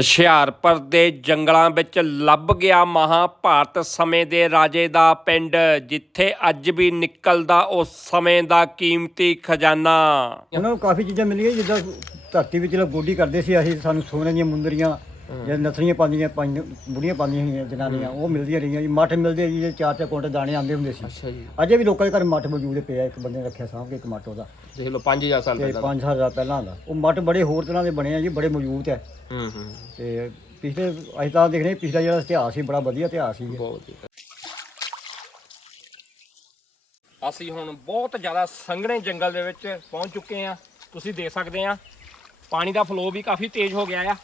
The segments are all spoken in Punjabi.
ਹੁਸ਼ਿਆਰਪੁਰ ਦੇ ਜੰਗਲਾਂ ਵਿੱਚ ਲੱਭ ਗਿਆ ਮਹਾਭਾਰਤ ਸਮੇਂ ਦੇ ਰਾਜੇ ਦਾ ਪਿੰਡ, ਜਿੱਥੇ ਅੱਜ ਵੀ ਨਿਕਲਦਾ ਉਸ ਸਮੇਂ ਦਾ ਕੀਮਤੀ ਖਜ਼ਾਨਾ। ਉਹਨਾਂ ਨੂੰ ਕਾਫੀ ਚੀਜ਼ਾਂ ਮਿਲੀਆਂ ਜਿੱਦਾਂ ਧਰਤੀ ਵਿੱਚ ਲੋਕ ਗੋਡੀ ਕਰਦੇ ਸੀ, ਅਸੀਂ ਸਾਨੂੰ ਸੋਨੇ ਦੀਆਂ ਮੁੰਦਰੀਆਂ ਜਾਂ ਨਸਰੀਆਂ ਪਾਉਂਦੀਆਂ ਪਾਈਆਂ ਬੁੜੀਆਂ ਪਾਉਂਦੀਆਂ ਹੋਈਆਂ ਜਨਾਨੀਆਂ ਉਹ ਮਿਲਦੀਆਂ ਰਹੀਆਂ ਜੀ। ਮੱਠ ਮਿਲਦੇ ਜੀ ਜੇ ਚਾਰ ਚਾਰ ਕੁਇੰਟਲ ਦਾਣੇ ਆਉਂਦੇ ਹੁੰਦੇ ਸੀ। ਅੱਛਾ ਜੀ। ਅਜੇ ਵੀ ਲੋਕਾਂ ਦੇ ਘਰ ਮੱਠ ਮੌਜੂਦ ਪਿਆ ਇੱਕ ਬੰਦੇ ਨੇ ਰੱਖਿਆ ਸਾਂਭ ਕੇ ਇੱਕ ਮੱਠ ਉਹਦਾ। ਦੇਖ ਲਓ 5000 ਸਾਲ ਤੇ 5000 ਦਾ। ਪਹਿਲਾਂ ਦਾ। ਉਹ ਮੱਠ ਬੜੇ ਹੋਰ ਤਰ੍ਹਾਂ ਦੇ ਬਣੇ ਆ ਜੀ ਬੜੇ ਮੌਜੂਦ ਹੈ। ਹੂੰ ਹੂੰ ਤੇ ਪਿਛਲੇ ਅਸੀਂ ਤਾਂ ਦੇਖ ਰਹੇ ਪਿਛਲਾ ਜਿਹੜਾ ਇਤਿਹਾਸ ਸੀ ਬੜਾ ਵਧੀਆ ਇਤਿਹਾਸ ਸੀ। ਬਹੁਤ ਅਸੀਂ ਹੁਣ ਬਹੁਤ ਜ਼ਿਆਦਾ ਸੰਘਣੇ ਜੰਗਲ ਦੇ ਵਿੱਚ ਪਹੁੰਚ ਚੁੱਕੇ ਆ ਤੁਸੀਂ ਦੇਖ ਸਕਦੇ ਆ ਪਾਣੀ ਦਾ ਫਲੋ ਵੀ ਕਾਫੀ ਤੇਜ਼ ਹੋ ਗਿਆ ਆ।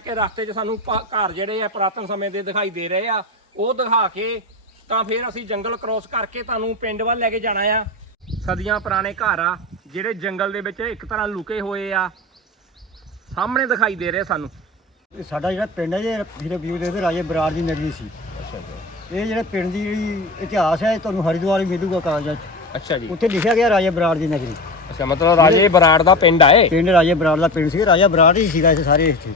ਕਿ ਰਸਤੇ 'ਚ ਸਾਨੂੰ ਪਾ- ਘਰ ਜਿਹੜੇ ਆ ਪੁਰਾਤਨ ਸਮੇਂ ਦੇ ਦਿਖਾਈ ਦੇ ਰਹੇ ਆ ਉਹ ਦਿਖਾ ਕੇ ਤਾਂ ਫਿਰ ਅਸੀਂ ਜੰਗਲ ਕ੍ਰੋਸ ਕਰਕੇ ਤੁਹਾਨੂੰ ਪਿੰਡ ਵੱਲ ਲੈ ਕੇ ਜਾਣਾ ਆ। ਸਦੀਆਂ ਪੁਰਾਣੇ ਘਰ ਆ ਜਿਹੜੇ ਜੰਗਲ ਦੇ ਵਿੱਚ ਇੱਕ ਤਰ੍ਹਾਂ ਲੁਕੇ ਹੋਏ ਆ। ਸਾਹਮਣੇ ਦਿਖਾਈ ਦੇ ਰਹੇ ਸਾਨੂੰ। ਇਹ ਸਾਡਾ ਜਿਹੜਾ ਪਿੰਡ ਹੈ ਜੇ ਪਿਛਲੇ ਵਿਊ ਦੇ ਰਾਜੇ ਬਰਾੜ ਦੀ ਨਗਰੀ ਸੀ। ਇਹ ਜਿਹੜਾ ਪਿੰਡ ਦੀ ਜਿਹੜੀ ਇਤਿਹਾਸ ਹੈ ਇਹ ਤੁਹਾਨੂੰ ਹਰਿਦੁਆਰ ਹੀ ਮਿਲੂਗਾ ਕਾਗਜ਼ਾਂ 'ਚ। ਅੱਛਾ ਜੀ। ਉੱਥੇ ਲਿਖਿਆ ਗਿਆ ਰਾਜੇ ਬਰਾੜ ਦੀ ਨਗਰੀ। ਅੱਛਾ ਮਤਲਬ ਰਾਜੇ ਬਰਾੜ ਦਾ ਪਿੰਡ ਆਏ ਪਿੰਡ ਰਾਜੇ ਬਰਾੜ ਦਾ ਪਿੰਡ ਸੀ ਰਾਜਾ ਬਰਾੜ ਹੀ ਸੀਗਾ ਇਹ ਸਾਰੇ ਇੱਥੇ।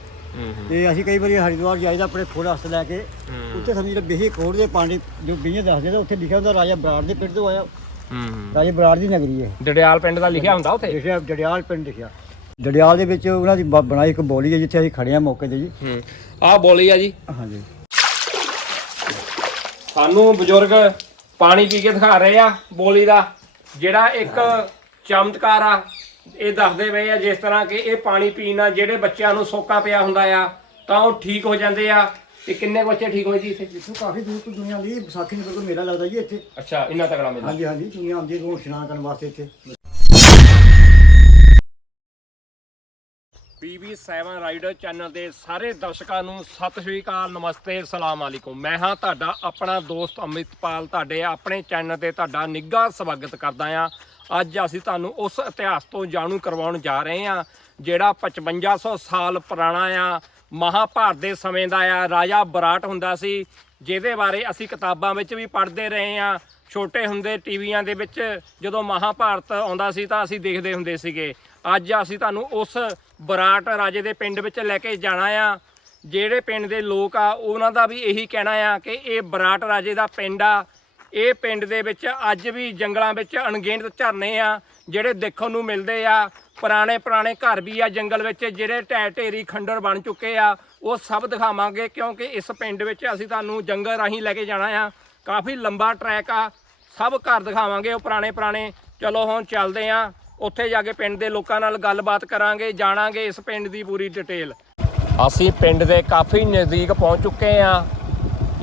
ਤੇ ਅਸੀਂ ਕਈ ਵਾਰੀ ਹਰਿਦੁਆਰ ਜਾਈਦਾ ਆਪਣੇ ਖੋੜ ਹਸਤ ਲੈ ਕੇ। ਉੱਥੇ ਸਮਝ ਲਓ ਬਿਹੀ ਖੋੜ ਦੇ ਪਾਣੀ ਜੋ ਬਿਹੀ ਦੱਸਦੇ ਤਾਂ ਉੱਥੇ ਲਿਖਿਆ ਹੁੰਦਾ ਰਾਜਾ ਬਰਾੜ ਦੇ ਪਿੰਡ ਤੋਂ ਆਇਆ। ਹੂੰ ਰਾਜੇ ਬਰਾੜ ਦੀ ਨਗਰੀ ਹੈ। ਡੜਿਆਲ ਪਿੰਡ ਦਾ ਲਿਖਿਆ ਹੁੰਦਾ ਉੱਥੇ? ਲਿਖਿਆ ਜੜਿਆਲ ਪਿੰਡ ਲਿਖਿਆ। ਜੜਿਆਲ ਦੇ ਵਿੱਚ ਉਹਨਾਂ ਦੀ ਬ- ਬਣਾਈ ਇੱਕ ਬੋਲੀ ਹੈ ਜਿੱਥੇ ਅਸੀਂ ਖੜੇ ਆ ਮੌਕੇ ਤੇ ਜੀ। ਹੂੰ। ਆਹ ਬੋਲੀ ਆ ਜੀ। ਹਾਂਜੀ। ਸਾਨੂੰ ਬਜ਼ੁਰਗ ਪਾਣੀ ਪੀ ਕੇ ਦਿਖਾ ਰਹੇ ਆ ਬੋਲੀ ਦਾ ਜਿਹੜਾ ਇੱਕ ਚਮਤਕਾਰ ਆ। ਇਹ ਦੱਸਦੇ ਪਏ ਆ ਜਿਸ ਤਰ੍ਹਾਂ ਕਿ ਇਹ ਪਾਣੀ ਪੀਣ ਨਾਲ ਜਿਹੜੇ ਬੱਚਿਆਂ ਨੂੰ ਸੋਕਾ ਪਿਆ ਹੁੰਦਾ ਆ ਤਾਂ ਉਹ ਠੀਕ ਹੋ ਜਾਂਦੇ ਆ। ਤੇ ਕਿੰਨੇ ਕੁ ਬੱਚੇ ਠੀਕ ਹੋਏ ਜੀ ਇੱਥੇ? ਇੱਥੋਂ ਕਾਫੀ ਦੂਰ ਤੋਂ ਦੁਨੀਆ ਦੀ ਵਿਸਾਖੀ ਨੂੰ ਬਿਲਕੁਲ ਮੇਲਾ ਲੱਗਦਾ ਜੀ ਇੱਥੇ। ਅੱਛਾ ਇੰਨਾ ਤਗੜਾ ਮੇਲਾ। ਹਾਂਜੀ ਹਾਂਜੀ ਦੁਨੀਆ ਆਉਂਦੀ ਹੈ ਇਸ਼ਨਾਨ ਕਰਨ ਵਾਸਤੇ ਇੱਥੇ। BB7 ਰਾਈਡਰ ਚੈਨਲ ਦੇ ਸਾਰੇ ਦਰਸ਼ਕਾਂ ਨੂੰ ਸਤਿ ਸ਼੍ਰੀ ਅਕਾਲ ਨਮਸਤੇ ਸਲਾਮ ਅਲੈਕੁਮ। ਮੈਂ ਹਾਂ ਤੁਹਾਡਾ ਆਪਣਾ ਦੋਸਤ ਅਮਿਤਪਾਲ ਤੁਹਾਡੇ ਆਪਣੇ ਚੈਨਲ ਤੇ ਤੁਹਾਡਾ ਨਿੱਘਾ ਸਵਾਗਤ ਕਰਦਾ ਹਾਂ। ਅੱਜ ਅਸੀਂ ਤੁਹਾਨੂੰ ਉਸ ਇਤਿਹਾਸ ਤੋਂ ਜਾਣੂ ਕਰਵਾਉਣ ਜਾ ਰਹੇ ਹਾਂ, ਜਿਹੜਾ 5500 ਸਾਲ ਪੁਰਾਣਾ ਆ, ਮਹਾਭਾਰਤ ਦੇ ਸਮੇਂ ਦਾ ਆ, ਰਾਜਾ ਬਰਾਟ ਹੁੰਦਾ ਸੀ, ਜਿਹਦੇ ਬਾਰੇ ਅਸੀਂ ਕਿਤਾਬਾਂ ਵਿੱਚ ਵੀ ਪੜ੍ਹਦੇ ਰਹੇ ਹਾਂ। ਛੋਟੇ ਹੁੰਦੇ ਟੀਵੀਆਂ ਦੇ ਵਿੱਚ ਜਦੋਂ ਮਹਾਭਾਰਤ ਆਉਂਦਾ ਸੀ ਤਾਂ ਅਸੀਂ ਦੇਖਦੇ ਹੁੰਦੇ ਸੀਗੇ। ਅੱਜ ਅਸੀਂ ਤੁਹਾਨੂੰ ਉਸ ਬਰਾਟ ਰਾਜੇ ਦੇ ਪਿੰਡ ਵਿੱਚ ਲੈ ਕੇ ਜਾਣਾ ਆ। ਜਿਹੜੇ ਪਿੰਡ ਦੇ ਲੋਕ ਆ, ਉਹਨਾਂ ਦਾ ਵੀ ਇਹੀ ਕਹਿਣਾ ਆ ਕਿ ਇਹ ਬਰਾਟ ਰਾਜੇ ਦਾ ਪਿੰਡ ਆ। ਇਹ ਪਿੰਡ ਦੇ ਵਿੱਚ ਅੱਜ ਵੀ ਜੰਗਲਾਂ ਵਿੱਚ ਅਣਗਿਣਤ ਝਰਨੇ ਆ, ਜਿਹੜੇ ਦੇਖਣ ਨੂੰ ਮਿਲਦੇ ਆ। ਪੁਰਾਣੇ ਪੁਰਾਣੇ ਘਰ ਵੀ ਆ ਜੰਗਲ ਵਿੱਚ, ਜਿਹੜੇ ਢਹਿ ਢੇਰੀ ਖੰਡਰ ਬਣ ਚੁੱਕੇ ਆ। ਉਹ ਸਭ ਦਿਖਾਵਾਂਗੇ, ਕਿਉਂਕਿ ਇਸ ਪਿੰਡ ਵਿੱਚ ਅਸੀਂ ਤੁਹਾਨੂੰ ਜੰਗਲ ਰਾਹੀਂ ਲੈ ਕੇ ਜਾਣਾ ਆ। ਕਾਫੀ ਲੰਬਾ ਟਰੈਕ ਆ। ਸਭ ਘਰ ਦਿਖਾਵਾਂਗੇ ਉਹ ਪੁਰਾਣੇ ਪੁਰਾਣੇ। ਚਲੋ ਹੁਣ ਚੱਲਦੇ ਆ। ਉੱਥੇ ਜਾ ਕੇ ਪਿੰਡ ਦੇ ਲੋਕਾਂ ਨਾਲ ਗੱਲਬਾਤ ਕਰਾਂਗੇ, ਜਾਣਾਂਗੇ ਇਸ ਪਿੰਡ ਦੀ ਪੂਰੀ ਡਿਟੇਲ ਅਸੀਂ ਪਿੰਡ ਦੇ ਕਾਫੀ ਨਜ਼ਦੀਕ ਪਹੁੰਚ ਚੁੱਕੇ ਆ।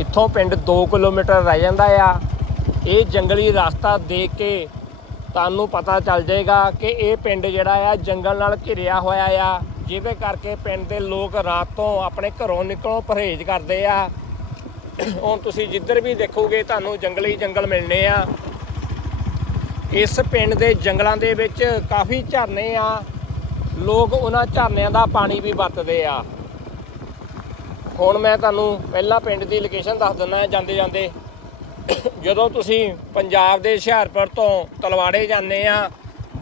ਇੱਥੋਂ ਪਿੰਡ 2 ਕਿਲੋਮੀਟਰ ਰਹਿ ਜਾਂਦਾ ਆ। ਇਹ ਜੰਗਲੀ ਰਸਤਾ ਦੇਖ ਕੇ ਤੁਹਾਨੂੰ ਪਤਾ ਚੱਲ ਜਾਏਗਾ ਕਿ ਇਹ ਪਿੰਡ ਜਿਹੜਾ ਆ, ਜੰਗਲ ਨਾਲ ਘਿਰਿਆ ਹੋਇਆ ਆ, ਜਿਹਦੇ ਕਰਕੇ ਪਿੰਡ ਦੇ ਲੋਕ ਰਾਤ ਤੋਂ ਆਪਣੇ ਘਰੋਂ ਨਿਕਲੋ ਪਰਹੇਜ਼ ਕਰਦੇ ਆ। ਹੁਣ ਤੁਸੀਂ ਜਿੱਧਰ ਵੀ ਦੇਖੋਗੇ, ਤੁਹਾਨੂੰ ਜੰਗਲੀ ਜੰਗਲ ਮਿਲਣੇ ਆ। ਇਸ ਪਿੰਡ ਦੇ ਜੰਗਲਾਂ ਦੇ ਵਿੱਚ ਕਾਫੀ ਝਰਨੇ ਆ। ਲੋਕ ਉਹਨਾਂ ਝਰਨਿਆਂ ਦਾ ਪਾਣੀ ਵੀ ਵਰਤਦੇ ਆ। ਹੁਣ ਮੈਂ ਤੁਹਾਨੂੰ ਪਹਿਲਾਂ ਪਿੰਡ ਦੀ ਲੋਕੇਸ਼ਨ ਦੱਸ ਦਿੰਦਾ ਜਾਂਦੇ ਜਾਂਦੇ ਜਦੋਂ ਤੁਸੀਂ ਪੰਜਾਬ ਦੇ ਹੁਸ਼ਿਆਰਪੁਰ ਤੋਂ ਤਲਵਾੜੇ ਜਾਂਦੇ ਆ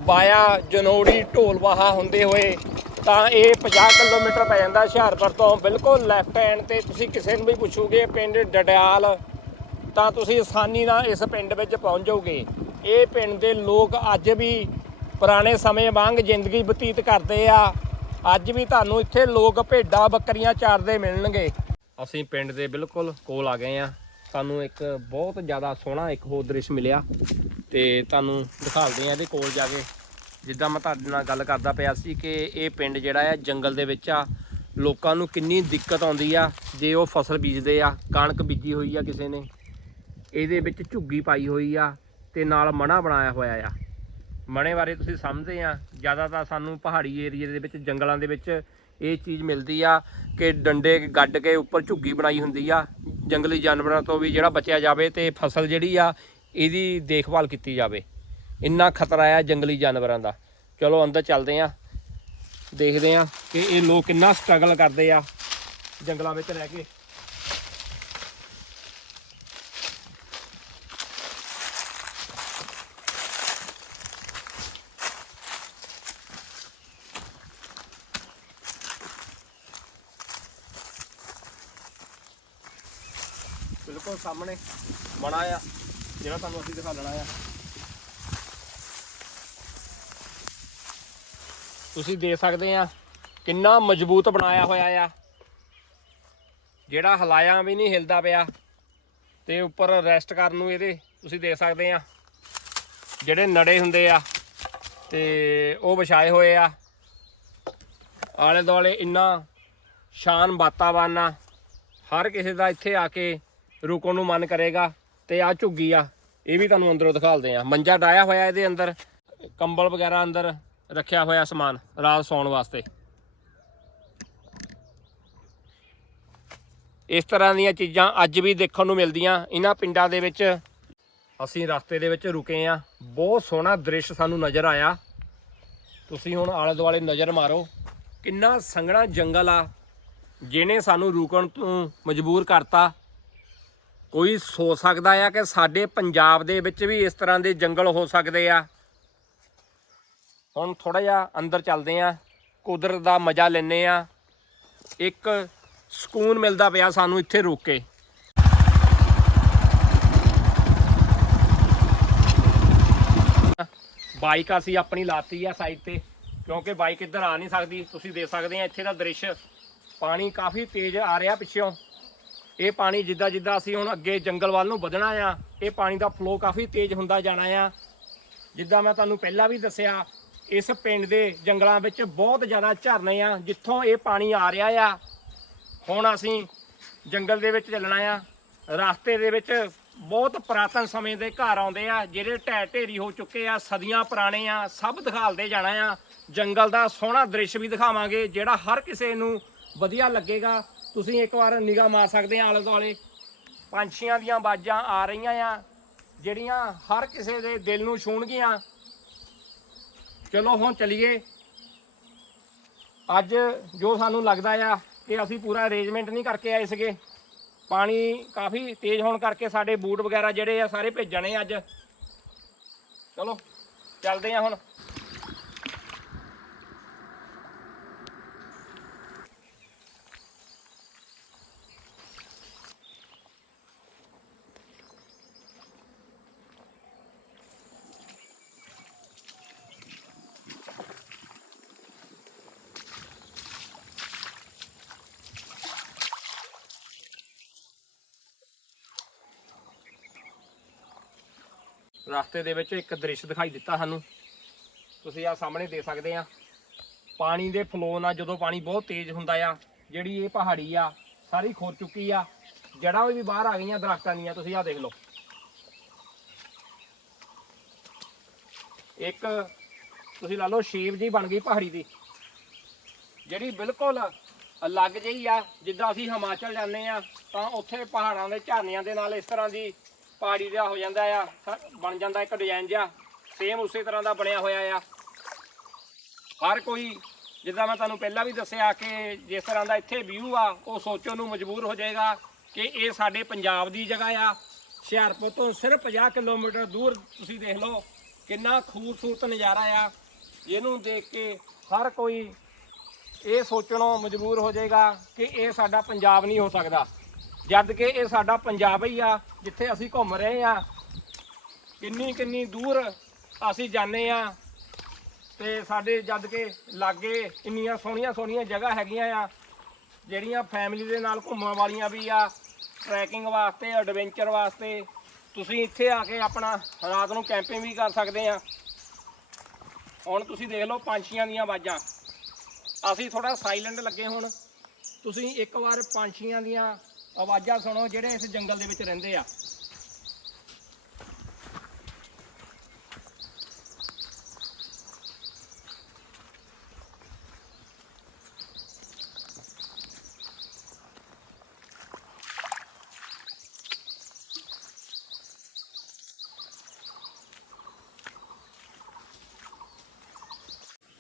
ਬਾਇਆ ਜਨੋੜੀ ਢੋਲਵਾਹਾ ਹੁੰਦੇ ਹੋਏ, ਤਾਂ ਇਹ 50 ਕਿਲੋਮੀਟਰ ਪੈ ਜਾਂਦਾ ਹੁਸ਼ਿਆਰਪੁਰ ਤੋਂ। ਬਿਲਕੁਲ ਲੈਫਟ ਹੈਂਡ ਤੇ ਤੁਸੀਂ ਕਿਸੇ ਨੂੰ ਵੀ ਪੁੱਛੋਗੇ, ਪਿੰਡ ਡਡਿਆਲ, ਤਾਂ ਤੁਸੀਂ ਆਸਾਨੀ ਨਾਲ ਇਸ ਪਿੰਡ ਵਿੱਚ ਪਹੁੰਚ ਜਾਓਗੇ। ਇਹ ਪਿੰਡ ਦੇ ਲੋਕ ਅੱਜ ਵੀ ਪੁਰਾਣੇ ਸਮੇਂ ਵਾਂਗ ਜ਼ਿੰਦਗੀ ਬਤੀਤ ਕਰਦੇ ਆ। ਅੱਜ ਵੀ ਤੁਹਾਨੂੰ ਇੱਥੇ ਲੋਕ ਭੇਡਾਂ ਬੱਕਰੀਆਂ ਚਾਰਦੇ ਮਿਲਣਗੇ। ਅਸੀਂ ਪਿੰਡ ਦੇ ਬਿਲਕੁਲ ਕੋਲ ਆ ਗਏ ਆ। ਸਾਨੂੰ ਇੱਕ ਬਹੁਤ ਜ਼ਿਆਦਾ ਸੋਹਣਾ ਇੱਕ ਹੋਰ ਦ੍ਰਿਸ਼ ਮਿਲਿਆ ਤੇ ਤੁਹਾਨੂੰ ਦਿਖਾਉਂਦੇ ਆ ਇਹਦੇ ਕੋਲ ਜਾ ਕੇ। ਜਿੱਦਾਂ ਮੈਂ ਤੁਹਾਡੇ ਨਾਲ ਗੱਲ ਕਰਦਾ ਪਿਆ ਸੀ ਕਿ ਇਹ ਪਿੰਡ ਜਿਹੜਾ ਆ, ਜੰਗਲ ਦੇ ਵਿੱਚ ਆ, ਲੋਕਾਂ ਨੂੰ ਕਿੰਨੀ ਦਿੱਕਤ ਆਉਂਦੀ ਆ ਜੇ ਉਹ ਫਸਲ ਬੀਜਦੇ ਆ, ਕਣਕ ਬੀਜੀ ਹੋਈ ਆ ਕਿਸੇ ਨੇ। ਇਹਦੇ ਵਿੱਚ ਝੁੱਗੀ ਪਾਈ ਹੋਈ ਆ ਤੇ ਨਾਲ ਮਣਾ ਬਣਾਇਆ ਹੋਇਆ ਆ। ਮਣੇ ਬਾਰੇ ਤੁਸੀਂ ਸਮਝਦੇ ਆ। ਜ਼ਿਆਦਾ ਤਾਂ ਸਾਨੂੰ ਪਹਾੜੀ ਏਰੀਏ ਦੇ ਵਿੱਚ, ਜੰਗਲਾਂ ਦੇ ਵਿੱਚ ਇਹ ਚੀਜ਼ ਮਿਲਦੀ ਆ ਕਿ ਡੰਡੇ ਗੱਡ ਕੇ ਉੱਪਰ ਝੁੱਗੀ ਬਣਾਈ ਹੁੰਦੀ ਆ, ਜੰਗਲੀ ਜਾਨਵਰਾਂ ਤੋਂ ਵੀ ਜਿਹੜਾ ਬਚਿਆ ਜਾਵੇ ਤੇ ਫਸਲ ਜਿਹੜੀ ਆ, ਇਹਦੀ ਦੇਖਭਾਲ ਕੀਤੀ ਜਾਵੇ। ਇੰਨਾ ਖਤਰਾ ਆ ਜੰਗਲੀ ਜਾਨਵਰਾਂ ਦਾ। ਚਲੋ ਅੰਦਰ ਚੱਲਦੇ ਆ, ਦੇਖਦੇ ਆ ਕਿ ਇਹ ਲੋਕ ਕਿੰਨਾ ਸਟਰਗਲ ਕਰਦੇ ਆ ਜੰਗਲਾਂ ਵਿੱਚ ਰਹਿ ਕੇ। ਬਿਲਕੁਲ ਸਾਹਮਣੇ ਬਣਾ ਆ, ਜਿਹੜਾ ਤੁਹਾਨੂੰ ਅਸੀਂ ਦਿਖਾ ਲੈਣਾ ਆ। ਤੁਸੀਂ ਦੇਖ ਸਕਦੇ ਆ ਕਿੰਨਾ ਮਜ਼ਬੂਤ ਬਣਾਇਆ ਹੋਇਆ ਆ। ਜਿਹੜਾ ਹਲਾਇਆ ਵੀ ਨਹੀਂ ਹਿਲਦਾ ਪਿਆ, ਤੇ ਉੱਪਰ ਰੈਸਟ ਕਰਨ ਨੂੰ ਇਹਦੇ ਤੁਸੀਂ ਦੇਖ ਸਕਦੇ ਆ। ਜਿਹੜੇ ਨੜੇ ਹੁੰਦੇ ਆ, ਤੇ ਉਹ ਵਿਛਾਏ ਹੋਏ ਆ। ਆਲੇ ਦੁਆਲੇ ਇੰਨਾ ਸ਼ਾਨ ਵਾਤਾਵਰਨ ਆ। ਹਰ ਕਿਸੇ ਦਾ ਇੱਥੇ ਆ ਕੇ ਰੁਕਣ ਨੂੰ ਮਨ ਕਰੇਗਾ ਤੇ ਆ ਝੁੱਗੀ ਆ, ਇਹ ਵੀ ਤੁਹਾਨੂੰ ਅੰਦਰੋਂ ਦਿਖਾਲਦੇ ਆ। ਮੰਜਾ ਡਾਇਆ ਹੋਇਆ ਇਹਦੇ ਅੰਦਰ, ਕੰਬਲ ਵਗੈਰਾ ਅੰਦਰ ਰੱਖਿਆ ਹੋਇਆ ਸਮਾਨ ਰਾਤ ਸੌਣ ਵਾਸਤੇ। ਇਸ ਤਰ੍ਹਾਂ ਦੀਆਂ ਚੀਜ਼ਾਂ ਅੱਜ ਵੀ ਦੇਖਣ ਨੂੰ ਮਿਲਦੀਆਂ ਇਹਨਾਂ ਪਿੰਡਾਂ ਦੇ ਵਿੱਚ। ਅਸੀਂ ਰਸਤੇ ਦੇ ਵਿੱਚ ਰੁਕੇ ਆ। ਬਹੁਤ ਸੋਹਣਾ ਦ੍ਰਿਸ਼ ਸਾਨੂੰ ਨਜ਼ਰ ਆਇਆ। ਤੁਸੀਂ ਹੁਣ ਆਲੇ ਦੁਆਲੇ ਨਜ਼ਰ ਮਾਰੋ, ਕਿੰਨਾ ਸੰਘਣਾ ਜੰਗਲ ਆ, ਜਿਹਨੇ ਸਾਨੂੰ ਰੁਕਣ ਤੋਂ ਮਜਬੂਰ ਕਰਤਾ। ਕੋਈ ਸੋਚ ਸਕਦਾ ਆ ਕਿ ਸਾਡੇ ਪੰਜਾਬ ਦੇ ਵਿੱਚ ਵੀ ਇਸ ਤਰ੍ਹਾਂ ਦੇ ਜੰਗਲ ਹੋ ਸਕਦੇ ਆ? ਹੁਣ ਥੋੜਾ ਜਿਹਾ ਅੰਦਰ ਚੱਲਦੇ ਆ, ਕੁਦਰਤ ਦਾ ਮਜ਼ਾ ਲੈਨੇ ਆ। ਇੱਕ ਸਕੂਨ ਮਿਲਦਾ ਪਿਆ ਸਾਨੂੰ ਇੱਥੇ ਰੁਕ ਕੇ। ਬਾਈਕ ਅਸੀਂ ਆਪਣੀ ਲਾਤੀ ਆ ਸਾਈਡ ਤੇ, ਕਿਉਂਕਿ ਬਾਈਕ ਇੱਧਰ ਆ ਨਹੀਂ ਸਕਦੀ। ਤੁਸੀਂ ਦੇਖ ਸਕਦੇ ਆ ਇੱਥੇ ਦਾ ਦ੍ਰਿਸ਼। ਪਾਣੀ ਕਾਫੀ ਤੇਜ਼ ਆ ਰਿਹਾ ਪਿੱਛੋਂ। ਇਹ ਪਾਣੀ ਜਿੱਦਾਂ ਜਿੱਦਾਂ ਅਸੀਂ ਹੁਣ ਅੱਗੇ ਜੰਗਲ ਵੱਲ ਨੂੰ ਵਧਣਾ ਆ, ਇਹ ਪਾਣੀ ਦਾ ਫਲੋ ਕਾਫੀ ਤੇਜ਼ ਹੁੰਦਾ ਜਾਣਾ ਆ। ਜਿੱਦਾਂ ਮੈਂ ਤੁਹਾਨੂੰ ਪਹਿਲਾਂ ਵੀ ਦੱਸਿਆ, ਇਸ ਪਿੰਡ ਦੇ ਜੰਗਲਾਂ ਵਿੱਚ ਬਹੁਤ ਜ਼ਿਆਦਾ ਝਰਨੇ ਆ, ਜਿੱਥੋਂ ਇਹ ਪਾਣੀ ਆ ਰਿਹਾ ਆ। ਹੁਣ ਅਸੀਂ ਜੰਗਲ ਦੇ ਵਿੱਚ ਚੱਲਣਾ ਆ। ਰਸਤੇ ਦੇ ਵਿੱਚ ਬਹੁਤ ਪੁਰਾਤਨ ਸਮੇਂ ਦੇ ਘਰ ਆਉਂਦੇ ਆ, ਜਿਹੜੇ ਢਹਿ ਢੇਰੀ ਹੋ ਚੁੱਕੇ ਆ, ਸਦੀਆਂ ਪੁਰਾਣੇ ਆ, ਸਭ ਦਿਖਾਲਦੇ ਜਾਣਾ ਆ। ਜੰਗਲ ਦਾ ਸੋਹਣਾ ਦ੍ਰਿਸ਼ ਵੀ ਦਿਖਾਵਾਂਗੇ, ਜਿਹੜਾ ਹਰ ਕਿਸੇ ਨੂੰ ਵਧੀਆ ਲੱਗੇਗਾ। ਤੁਸੀਂ ਇੱਕ ਵਾਰ ਨਿਗਾਹ ਮਾਰ ਸਕਦੇ ਆ ਆਲੇ ਦੁਆਲੇ ਪੰਛੀਆਂ ਦੀਆਂ ਆਵਾਜ਼ਾਂ ਆ ਰਹੀਆਂ ਆ, ਜਿਹੜੀਆਂ ਹਰ ਕਿਸੇ ਦੇ ਦਿਲ ਨੂੰ ਛੂਹਣਗੀਆਂ। ਚਲੋ ਹੁਣ ਚਲੀਏ। ਅੱਜ ਜੋ ਸਾਨੂੰ ਲੱਗਦਾ ਆ ਕਿ ਅਸੀਂ ਪੂਰਾ ਅਰੇਂਜਮੈਂਟ ਨਹੀਂ ਕਰਕੇ ਆਏ ਸੀਗੇ। ਪਾਣੀ ਕਾਫੀ ਤੇਜ਼ ਹੋਣ ਕਰਕੇ ਸਾਡੇ ਬੂਟ ਵਗੈਰਾ ਜਿਹੜੇ ਆ ਸਾਰੇ ਭੇਜਣੇ ਅੱਜ। ਚਲੋ, ਚੱਲਦੇ ਆ ਹੁਣ। ਰਸਤੇ ਦੇ ਵਿੱਚ ਇੱਕ ਦ੍ਰਿਸ਼ ਦਿਖਾਈ ਦਿੱਤਾ ਸਾਨੂੰ। ਤੁਸੀਂ ਆ ਸਾਹਮਣੇ ਦੇ ਸਕਦੇ ਆ। ਪਾਣੀ ਦੇ ਫਲੋ ਨਾਲ ਜਦੋਂ ਪਾਣੀ ਬਹੁਤ ਤੇਜ਼ ਹੁੰਦਾ ਆ, ਜਿਹੜੀ ਇਹ ਪਹਾੜੀ ਆ, ਸਾਰੀ ਖੋਰ ਚੁੱਕੀ ਆ ਜੜਾਂ ਵੀ ਬਾਹਰ ਆ ਗਈਆਂ ਦਰਖਤਾਂ ਦੀਆਂ, ਤੁਸੀਂ ਆ ਦੇਖ ਲਓ। ਇੱਕ ਤੁਸੀਂ ਲਾ ਲਓ ਸ਼ੇਪ ਜੀ ਬਣ ਗਈ ਪਹਾੜੀ ਦੀ, ਜਿਹੜੀ ਬਿਲਕੁਲ ਅਲੱਗ ਜਿਹੀ ਆ। ਜਿੱਦਾਂ ਅਸੀਂ ਹਿਮਾਚਲ ਜਾਂਦੇ ਆ, ਤਾਂ ਉੱਥੇ ਪਹਾੜਾਂ ਦੇ ਝਰਨਿਆਂ ਦੇ ਨਾਲ ਇਸ ਤਰ੍ਹਾਂ ਦੀ ਪਹਾੜੀ ਦਾ ਹੋ ਜਾਂਦਾ ਆ, ਸ- ਬਣ ਜਾਂਦਾ ਇੱਕ ਡਿਜ਼ਾਈਨ ਜਿਹਾ ਸੇਮ ਉਸੇ ਤਰ੍ਹਾਂ ਦਾ ਬਣਿਆ ਹੋਇਆ ਆ। ਹਰ ਕੋਈ, ਜਿੱਦਾਂ ਮੈਂ ਤੁਹਾਨੂੰ ਪਹਿਲਾਂ ਵੀ ਦੱਸਿਆ ਕਿ ਜਿਸ ਤਰ੍ਹਾਂ ਦਾ ਇੱਥੇ ਵਿਊ ਆ, ਉਹ ਸੋਚਣ ਨੂੰ ਮਜਬੂਰ ਹੋ ਜਾਏਗਾ ਕਿ ਇਹ ਸਾਡੇ ਪੰਜਾਬ ਦੀ ਜਗ੍ਹਾ ਆ। ਹੁਸ਼ਿਆਰਪੁਰ ਤੋਂ ਸਿਰਫ 50 ਕਿਲੋਮੀਟਰ ਦੂਰ ਤੁਸੀਂ ਦੇਖ ਲਓ, ਕਿੰਨਾ ਖੂਬਸੂਰਤ ਨਜ਼ਾਰਾ ਆ। ਇਹਨੂੰ ਦੇਖ ਕੇ ਹਰ ਕੋਈ ਇਹ ਸੋਚਣੋਂ ਮਜਬੂਰ ਹੋ ਜਾਏਗਾ ਕਿ ਇਹ ਸਾਡਾ ਪੰਜਾਬ ਨਹੀਂ ਹੋ ਸਕਦਾ। ਜਦ ਕਿ ਇਹ ਸਾਡਾ ਪੰਜਾਬ ਹੀ ਆ, ਜਿੱਥੇ ਅਸੀਂ ਘੁੰਮ ਰਹੇ ਆ। ਕਿੰਨੀ ਕਿੰਨੀ ਦੂਰ ਅਸੀਂ ਜਾਂਦੇ ਆ ਤੇ ਸਾਡੇ ਜਦ ਕਿ ਲਾਗੇ ਇੰਨੀਆਂ ਸੋਹਣੀਆਂ ਸੋਹਣੀਆਂ ਜਗ੍ਹਾ ਹੈਗੀਆਂ ਆ, ਜਿਹੜੀਆਂ ਫੈਮਿਲੀ ਦੇ ਨਾਲ ਘੁੰਮਣ ਵਾਲੀਆਂ ਵੀ ਆ ਟਰੈਕਿੰਗ ਵਾਸਤੇ ਐਡਵੈਂਚਰ ਵਾਸਤੇ। ਤੁਸੀਂ ਇੱਥੇ ਆ ਕੇ ਆਪਣਾ ਰਾਤ ਨੂੰ ਕੈਂਪਿੰਗ ਵੀ ਕਰ ਸਕਦੇ ਆ। ਹੁਣ ਤੁਸੀਂ ਦੇਖ ਲਓ ਪੰਛੀਆਂ ਦੀਆਂ ਆਵਾਜ਼ਾਂ। ਅਸੀਂ ਥੋੜਾ ਸਾਇਲੈਂਟ ਲੱਗੇ ਹੁਣ। ਤੁਸੀਂ ਇੱਕ ਵਾਰ ਪੰਛੀਆਂ ਦੀਆਂ ਆਵਾਜ਼ਾਂ ਸੁਣੋ ਜਿਹੜੇ ਇਸ ਜੰਗਲ ਦੇ ਵਿੱਚ ਰਹਿੰਦੇ ਆ।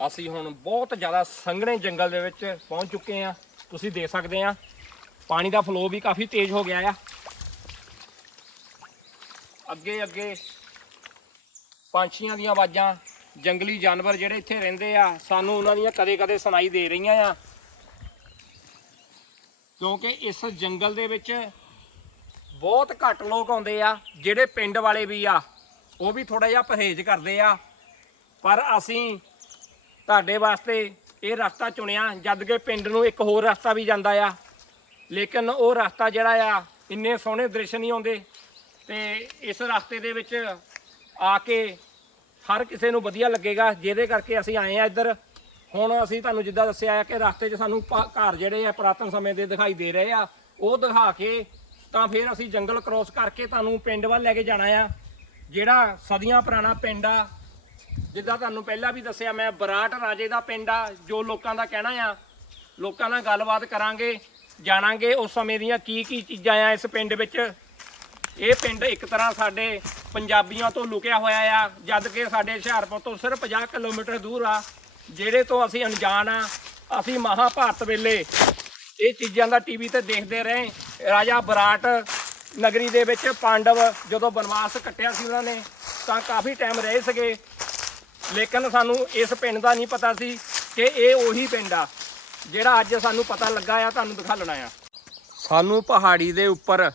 ਅਸੀਂ ਹੁਣ ਬਹੁਤ ਜ਼ਿਆਦਾ ਸੰਘਣੇ ਜੰਗਲ ਦੇ ਵਿੱਚ ਪਹੁੰਚ ਚੁੱਕੇ ਆ। ਤੁਸੀਂ ਦੇਖ ਸਕਦੇ ਆ ਪਾਣੀ ਦਾ ਫਲੋ ਵੀ ਕਾਫੀ ਤੇਜ਼ ਹੋ ਗਿਆ ਆ। ਅੱਗੇ ਅੱਗੇ। ਪੰਛੀਆਂ ਦੀਆਂ ਆਵਾਜ਼ਾਂ, ਜੰਗਲੀ ਜਾਨਵਰ ਜਿਹੜੇ ਇੱਥੇ ਰਹਿੰਦੇ ਆ, ਸਾਨੂੰ ਉਹਨਾਂ ਦੀਆਂ ਕਦੇ-ਕਦੇ ਸੁਣਾਈ ਦੇ ਰਹੀਆਂ ਆ। ਕਿਉਂਕਿ ਇਸ ਜੰਗਲ ਦੇ ਵਿੱਚ ਬਹੁਤ ਘੱਟ ਲੋਕ ਆਉਂਦੇ ਆ, ਜਿਹੜੇ ਪਿੰਡ ਵਾਲੇ ਵੀ ਆ, ਉਹ ਵੀ ਥੋੜਾ ਜਿਹਾ ਪਰਹੇਜ਼ ਕਰਦੇ ਆ। ਪਰ ਅਸੀਂ ਤੁਹਾਡੇ ਵਾਸਤੇ ਇਹ ਰਸਤਾ ਚੁਣਿਆ, ਜਦ ਕਿ ਪਿੰਡ ਨੂੰ ਇੱਕ ਹੋਰ ਰਸਤਾ ਵੀ ਜਾਂਦਾ ਆ। ਲੇਕਿਨ ਉਹ ਰਸਤਾ ਜਿਹੜਾ ਆ, ਇੰਨੇ ਸੋਹਣੇ ਦ੍ਰਿਸ਼ ਨਹੀਂ ਆਉਂਦੇ। ਤੇ ਇਸ ਰਸਤੇ ਦੇ ਵਿੱਚ ਆ ਕੇ ਹਰ ਕਿਸੇ ਨੂੰ ਵਧੀਆ ਲੱਗੇਗਾ, ਜਿਹਦੇ ਕਰਕੇ ਅਸੀਂ ਆਏ ਆ ਇੱਧਰ। ਹੁਣ ਅਸੀਂ ਤੁਹਾਨੂੰ ਜਿੱਦਾਂ ਦੱਸਿਆ ਆ ਕਿ ਰਸਤੇ 'ਚ ਸਾਨੂੰ ਪ- ਘਰ ਜਿਹੜੇ ਆ ਪੁਰਾਤਨ ਸਮੇਂ ਦੇ ਦਿਖਾਈ ਦੇ ਰਹੇ ਆ, ਉਹ ਦਿਖਾ ਕੇ ਤਾਂ ਫਿਰ ਅਸੀਂ ਜੰਗਲ ਕ੍ਰੋਸ ਕਰਕੇ ਤੁਹਾਨੂੰ ਪਿੰਡ ਵੱਲ ਲੈ ਕੇ ਜਾਣਾ ਆ। ਜਿਹੜਾ ਸਦੀਆਂ ਪੁਰਾਣਾ ਪਿੰਡ ਆ, ਜਿੱਦਾਂ ਤੁਹਾਨੂੰ ਪਹਿਲਾਂ ਵੀ ਦੱਸਿਆ, ਮੈਂ ਬਰਾਟ ਰਾਜੇ ਦਾ ਪਿੰਡ ਆ, ਜੋ ਲੋਕਾਂ ਦਾ ਕਹਿਣਾ ਆ, ਲੋਕਾਂ ਨਾਲ ਗੱਲਬਾਤ ਕਰਾਂਗੇ। ਜਾਣਾਂਗੇ ਉਸ ਸਮੇਂ ਦੀਆਂ ਕੀ ਕੀ ਚੀਜ਼ਾਂ ਆ ਇਸ ਪਿੰਡ ਵਿੱਚ। ਇਹ ਪਿੰਡ ਇੱਕ ਤਰ੍ਹਾਂ ਸਾਡੇ ਪੰਜਾਬੀਆਂ ਤੋਂ ਲੁਕਿਆ ਹੋਇਆ ਆ, ਜਦ ਕਿ ਸਾਡੇ ਹੁਸ਼ਿਆਰਪੁਰ ਤੋਂ ਸਿਰਫ 50 ਕਿਲੋਮੀਟਰ ਦੂਰ ਆ, ਜਿਹੜੇ ਤੋਂ ਅਸੀਂ ਅਣਜਾਣ ਆ, ਅਸੀਂ ਮਹਾਭਾਰਤ ਵੇਲੇ ਇਹ ਚੀਜ਼ਾਂ ਦਾ ਟੀਵੀ ਤੇ ਦੇਖਦੇ ਰਹੇ। ਰਾਜਾ ਬਰਾਟ ਨਗਰੀ ਦੇ ਵਿੱਚ ਪਾਂਡਵ ਜਦੋਂ ਬਨਵਾਸ ਕੱਟਿਆ ਸੀ ਉਹਨਾਂ ਨੇ, ਤਾਂ ਕਾਫੀ ਟਾਈਮ ਰਹੇ ਸੀਗੇ। ਲੇਕਿਨ ਸਾਨੂੰ ਇਸ ਪਿੰਡ ਦਾ ਨਹੀਂ ਪਤਾ ਸੀ ਕਿ ਇਹ ਉਹੀ ਪਿੰਡ ਆ। ਜਿਹੜਾ ਅੱਜ ਸਾਨੂੰ ਪਤਾ ਲੱਗਾ ਆ, ਤੁਹਾਨੂੰ ਦਿਖਾਲਣਾ ਆ। ਸਾਨੂੰ ਪਹਾੜੀ ਦੇ ਉੱਪਰ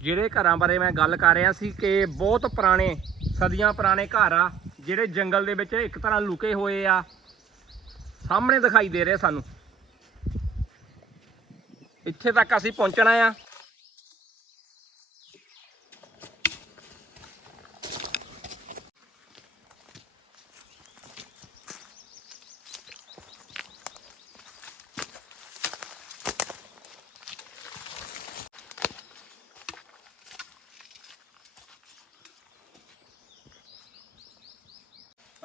ਜਿਹੜੇ ਘਰਾਂ ਬਾਰੇ ਮੈਂ ਗੱਲ ਕਰ ਰਿਹਾ ਸੀ ਕਿ ਬਹੁਤ ਪੁਰਾਣੇ, ਸਦੀਆਂ ਪੁਰਾਣੇ ਘਰ ਆ, ਜਿਹੜੇ ਜੰਗਲ ਦੇ ਵਿੱਚ ਇੱਕ ਤਰ੍ਹਾਂ ਲੁਕੇ ਹੋਏ ਆ। ਸਾਹਮਣੇ ਦਿਖਾਈ ਦੇ ਰਹੇ ਸਾਨੂੰ। ਇੱਥੇ ਤੱਕ ਅਸੀਂ ਪਹੁੰਚਣਾ ਆ।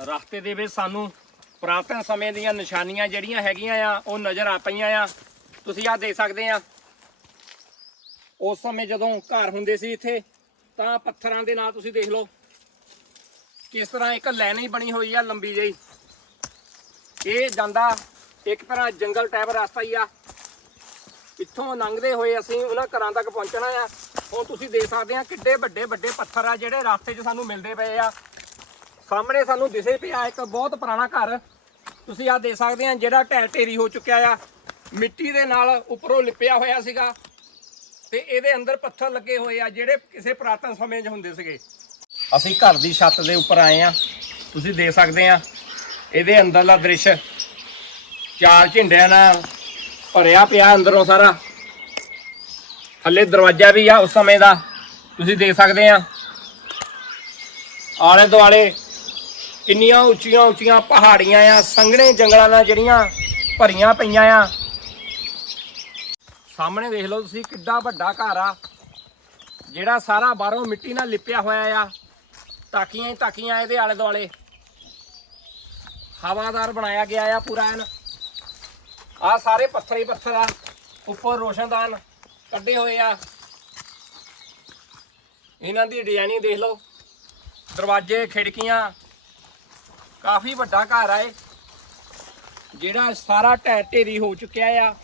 ਰਸਤੇ ਦੇ ਵਿੱਚ ਸਾਨੂੰ ਪੁਰਾਤਨ ਸਮੇਂ ਦੀਆਂ ਨਿਸ਼ਾਨੀਆਂ ਜਿਹੜੀਆਂ ਹੈਗੀਆਂ ਆ, ਉਹ ਨਜ਼ਰ ਆ ਪਈਆਂ ਆ। ਤੁਸੀਂ ਆ ਦੇਖ ਸਕਦੇ ਆ। ਉਸ ਸਮੇਂ ਜਦੋਂ ਘਰ ਹੁੰਦੇ ਸੀ ਇੱਥੇ, ਤਾਂ ਪੱਥਰਾਂ ਦੇ ਨਾਲ ਤੁਸੀਂ ਦੇਖ ਲਓ, ਕਿਸ ਤਰ੍ਹਾਂ ਇੱਕ ਲਾਈਨ ਹੀ ਬਣੀ ਹੋਈ ਆ ਲੰਬੀ ਜਿਹੀ। ਇਹ ਜਾਂਦਾ ਇੱਕ ਤਰ੍ਹਾਂ ਜੰਗਲ ਟਾਈਪ ਰਸਤਾ ਹੀ ਆ। ਇੱਥੋਂ ਲੰਘਦੇ ਹੋਏ ਅਸੀਂ ਉਹਨਾਂ ਘਰਾਂ ਤੱਕ ਪਹੁੰਚਣਾ ਆ। ਹੁਣ ਤੁਸੀਂ ਦੇਖ ਸਕਦੇ ਆ ਕਿੱਡੇ ਵੱਡੇ ਵੱਡੇ ਪੱਥਰ ਆ ਜਿਹੜੇ ਰਸਤੇ 'ਚ ਸਾਨੂੰ ਮਿਲਦੇ ਪਏ ਆ। ਸਾਹਮਣੇ ਸਾਨੂੰ ਦਿਸੇ ਪਿਆ ਇੱਕ ਬਹੁਤ ਪੁਰਾਣਾ ਘਰ। ਤੁਸੀਂ ਆ ਦੇਖ ਸਕਦੇ ਆ ਜਿਹੜਾ ਢਹਿ ਢੇਰੀ ਹੋ ਚੁੱਕਿਆ ਆ। ਮਿੱਟੀ ਦੇ ਨਾਲ ਉੱਪਰੋਂ ਲਿਪਿਆ ਹੋਇਆ ਸੀਗਾ। ਤੇ ਇਹਦੇ ਅੰਦਰ ਪੱਥਰ ਲੱਗੇ ਹੋਏ ਆ, ਜਿਹੜੇ ਕਿਸੇ ਪੁਰਾਤਨ ਸਮੇਂ 'ਚ ਹੁੰਦੇ ਸੀਗੇ। ਅਸੀਂ ਘਰ ਦੀ ਛੱਤ ਦੇ ਉੱਪਰ ਆਏ ਆ। ਤੁਸੀਂ ਦੇਖ ਸਕਦੇ ਆ, ਇਹਦੇ ਅੰਦਰਲਾ ਦ੍ਰਿਸ਼ ਚਾਰ ਝਿੰਡਿਆਂ ਨਾਲ ਭਰਿਆ ਪਿਆ ਅੰਦਰੋਂ ਸਾਰਾ। ਥੱਲੇ ਦਰਵਾਜ਼ਾ ਵੀ ਆ ਉਸ ਸਮੇਂ ਦਾ। ਤੁਸੀਂ ਦੇਖ ਸਕਦੇ ਆ, ਆਲੇ ਦੁਆਲੇ ਇੰਨੀਆਂ ਉੱਚੀਆਂ ਉੱਚੀਆਂ ਪਹਾੜੀਆਂ ਆ, ਸੰਘਣੇ ਜੰਗਲਾਂ ਨਾਲ ਜਿਹੜੀਆਂ ਭਰੀਆਂ ਪਈਆਂ ਆ। ਸਾਹਮਣੇ ਦੇਖ ਲਓ ਤੁਸੀਂ ਕਿੱਡਾ ਵੱਡਾ ਘਰ ਆ, ਜਿਹੜਾ ਸਾਰਾ ਬਾਹਰੋਂ ਮਿੱਟੀ ਨਾਲ ਲਿਪਿਆ ਹੋਇਆ ਆ, ਤਾਕੀਆਂ ਹੀ ਤਾਕੀਆਂ ਇਹਦੇ ਆਲੇ ਦੁਆਲੇ ਹਵਾਦਾਰ ਬਣਾਇਆ ਗਿਆ ਆ ਪੂਰਾ ਐਨ। ਆ ਸਾਰੇ ਪੱਥਰ ਹੀ ਪੱਥਰ ਆ, ਉੱਪਰ ਰੋਸ਼ਨਦਾਨ ਕੱਢੇ ਹੋਏ ਆ। ਇਹਨਾਂ ਦੀ ਡਿਜ਼ਾਈਨਿੰਗ ਦੇਖ ਲਓ। ਦਰਵਾਜ਼ੇ, ਖਿੜਕੀਆਂ ਕਾਫੀ ਵੱਡਾ ਘਰ ਆ ਇਹ। ਜਿਹੜਾ ਸਾਰਾ ਢਹਿ ਢੇਰੀ ਹੋ ਚੁੱਕਿਆ ਆ।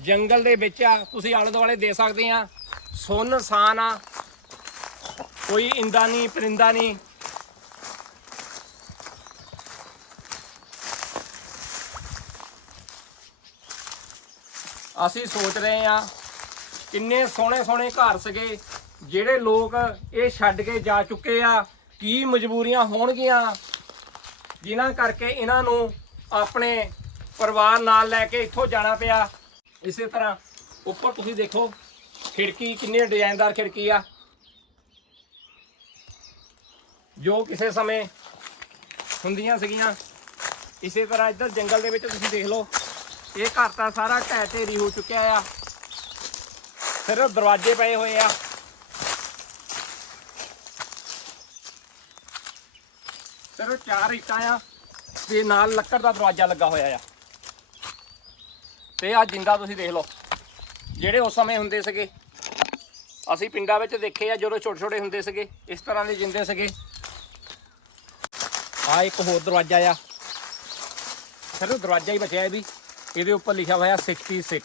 ਜੰਗਲ ਦੇ ਵਿੱਚ ਆ। ਤੁਸੀਂ ਆਲੇ ਦੁਆਲੇ ਦੇ ਸਕਦੇ ਆ। ਸੁੰਨਸਾਨ ਆ। ਕੋਈ ਇੰਦਾ ਨਹੀਂ, ਪਰਿੰਦਾ ਨਹੀਂ। ਅਸੀਂ ਸੋਚ ਰਹੇ ਆ, ਕਿੰਨੇ ਸੋਹਣੇ ਸੋਹਣੇ ਘਰ ਸੀਗੇ, ਜਿਹੜੇ ਲੋਕ ਇਹ ਛੱਡ ਕੇ ਜਾ ਚੁੱਕੇ ਆ। ਕੀ ਮਜਬੂਰੀਆਂ ਹੋਣਗੀਆਂ? ਜਿਨ੍ਹਾਂ ਕਰਕੇ ਇਹਨਾਂ ਨੂੰ ਆਪਣੇ ਪਰਿਵਾਰ ਨਾਲ ਲੈ ਕੇ ਇੱਥੋਂ ਜਾਣਾ ਪਿਆ। ਇਸੇ ਤਰ੍ਹਾਂ ਉੱਪਰ ਤੁਸੀਂ ਦੇਖੋ, ਖਿੜਕੀ ਕਿੰਨੀ ਡਿਜ਼ਾਈਨਦਾਰ ਖਿੜਕੀ ਆ। ਜੋ ਕਿਸੇ ਸਮੇਂ ਹੁੰਦੀਆਂ ਸੀਗੀਆਂ, ਇਸੇ ਤਰ੍ਹਾਂ ਇੱਧਰ ਜੰਗਲ ਦੇ ਵਿੱਚ ਤੁਸੀਂ ਦੇਖ ਲਓ, ਇਹ ਘਰ ਤਾਂ ਸਾਰਾ ਢਹਿ ਢੇਰੀ ਹੋ ਚੁੱਕਿਆ ਆ। ਸਿਰਫ ਦਰਵਾਜ਼ੇ ਪਏ ਹੋਏ ਆ। ਸਿਰਫ ਚਾਰ ਇੱਟਾਂ ਆ, ਤੇ ਨਾਲ ਲੱਕੜ ਦਾ ਦਰਵਾਜ਼ਾ ਲੱਗਾ ਹੋਇਆ ਆ। ਤੇ ਆ ਜਿੰਦਾ ਤੁਸੀਂ ਦੇਖ ਲਓ, ਜਿਹੜੇ ਉਸ ਸਮੇਂ ਹੁੰਦੇ ਸੀਗੇ। ਅਸੀਂ ਪਿੰਡਾਂ ਵਿੱਚ ਦੇਖੇ ਆ, ਜਦੋਂ ਛੋਟੇ ਛੋਟੇ ਹੁੰਦੇ ਸੀਗੇ, ਇਸ ਤਰ੍ਹਾਂ ਦੇ ਜਿੰਦੇ ਸੀਗੇ। ਆ ਇੱਕ ਹੋਰ ਦਰਵਾਜ਼ਾ ਆ। ਸਿਰਫ ਦਰਵਾਜ਼ਾ ਹੀ ਬਚਿਆ ਵੀ। ਇਹਦੇ ਉੱਪਰ ਲਿਖਿਆ ਹੋਇਆ 66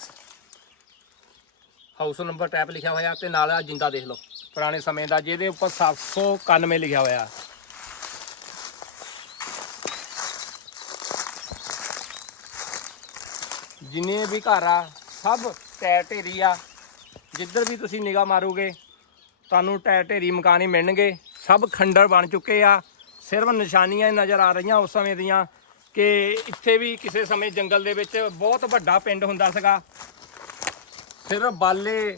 ਹਾਊਸ ਨੰਬਰ ਟੈਪ ਲਿਖਿਆ ਹੋਇਆ ਤੇ ਨਾਲ ਆ ਜਿੰਦਾ ਦੇਖ ਲਓ, ਪੁਰਾਣੇ ਸਮੇਂ ਦਾ, ਜਿਹਦੇ ਉੱਪਰ 791 ਲਿਖਿਆ ਹੋਇਆ। ਜਿੰਨੇ ਵੀ ਘਰ ਆ, ਸਭ ਟੈ ਢੇਰੀ ਆ। ਜਿੱਧਰ ਵੀ ਤੁਸੀਂ ਨਿਗਾਹ ਮਾਰੋਗੇ, ਤੁਹਾਨੂੰ ਟੈ ਢੇਰੀ ਮਕਾਨ ਹੀ ਮਿਲਣਗੇ। ਸਭ ਖੰਡਰ ਬਣ ਚੁੱਕੇ ਆ। ਸਿਰਫ ਨਿਸ਼ਾਨੀਆਂ ਹੀ ਨਜ਼ਰ ਆ ਰਹੀਆਂ ਉਸ ਸਮੇਂ ਦੀਆਂ ਕਿ ਇੱਥੇ ਵੀ ਕਿਸੇ ਸਮੇਂ ਜੰਗਲ ਦੇ ਵਿੱਚ ਬਹੁਤ ਵੱਡਾ ਪਿੰਡ ਹੁੰਦਾ ਸੀਗਾ। ਸਿਰਫ ਬਾਲੇ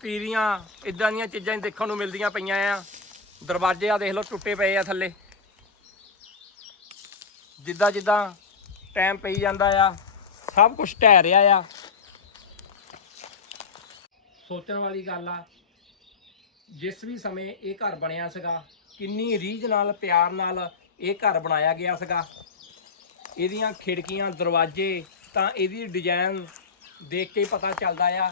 ਪੀਰੀਆਂ ਇਦਾਂ ਦੀਆਂ ਚੀਜ਼ਾਂ ਦੇਖਣ ਨੂੰ ਮਿਲਦੀਆਂ ਪਈਆਂ ਆ। ਦਰਵਾਜ਼ੇ ਆ ਦੇਖ ਲਓ, ਟੁੱਟੇ ਪਏ ਆ ਥੱਲੇ। ਜਿੱਦਾਂ ਜਿੱਦਾਂ ਟਾਈਮ ਪਈ ਜਾਂਦਾ ਆ ਸਭ ਕੁਝ ਢਹਿ ਰਿਹਾ ਆ। ਸੋਚਣ ਵਾਲੀ ਗੱਲ ਆ, ਜਿਸ ਵੀ ਸਮੇਂ ਇਹ ਘਰ ਬਣਿਆ ਸੀਗਾ, ਕਿੰਨੀ ਰੀਝ ਨਾਲ, ਪਿਆਰ ਨਾਲ ਇਹ ਘਰ ਬਣਾਇਆ ਗਿਆ ਸੀਗਾ। ਇਹਦੀਆਂ ਖਿੜਕੀਆਂ, ਦਰਵਾਜ਼ੇ, ਤਾਂ ਇਹਦੀ ਡਿਜ਼ਾਈਨ ਦੇਖ ਕੇ ਪਤਾ ਚੱਲਦਾ ਆ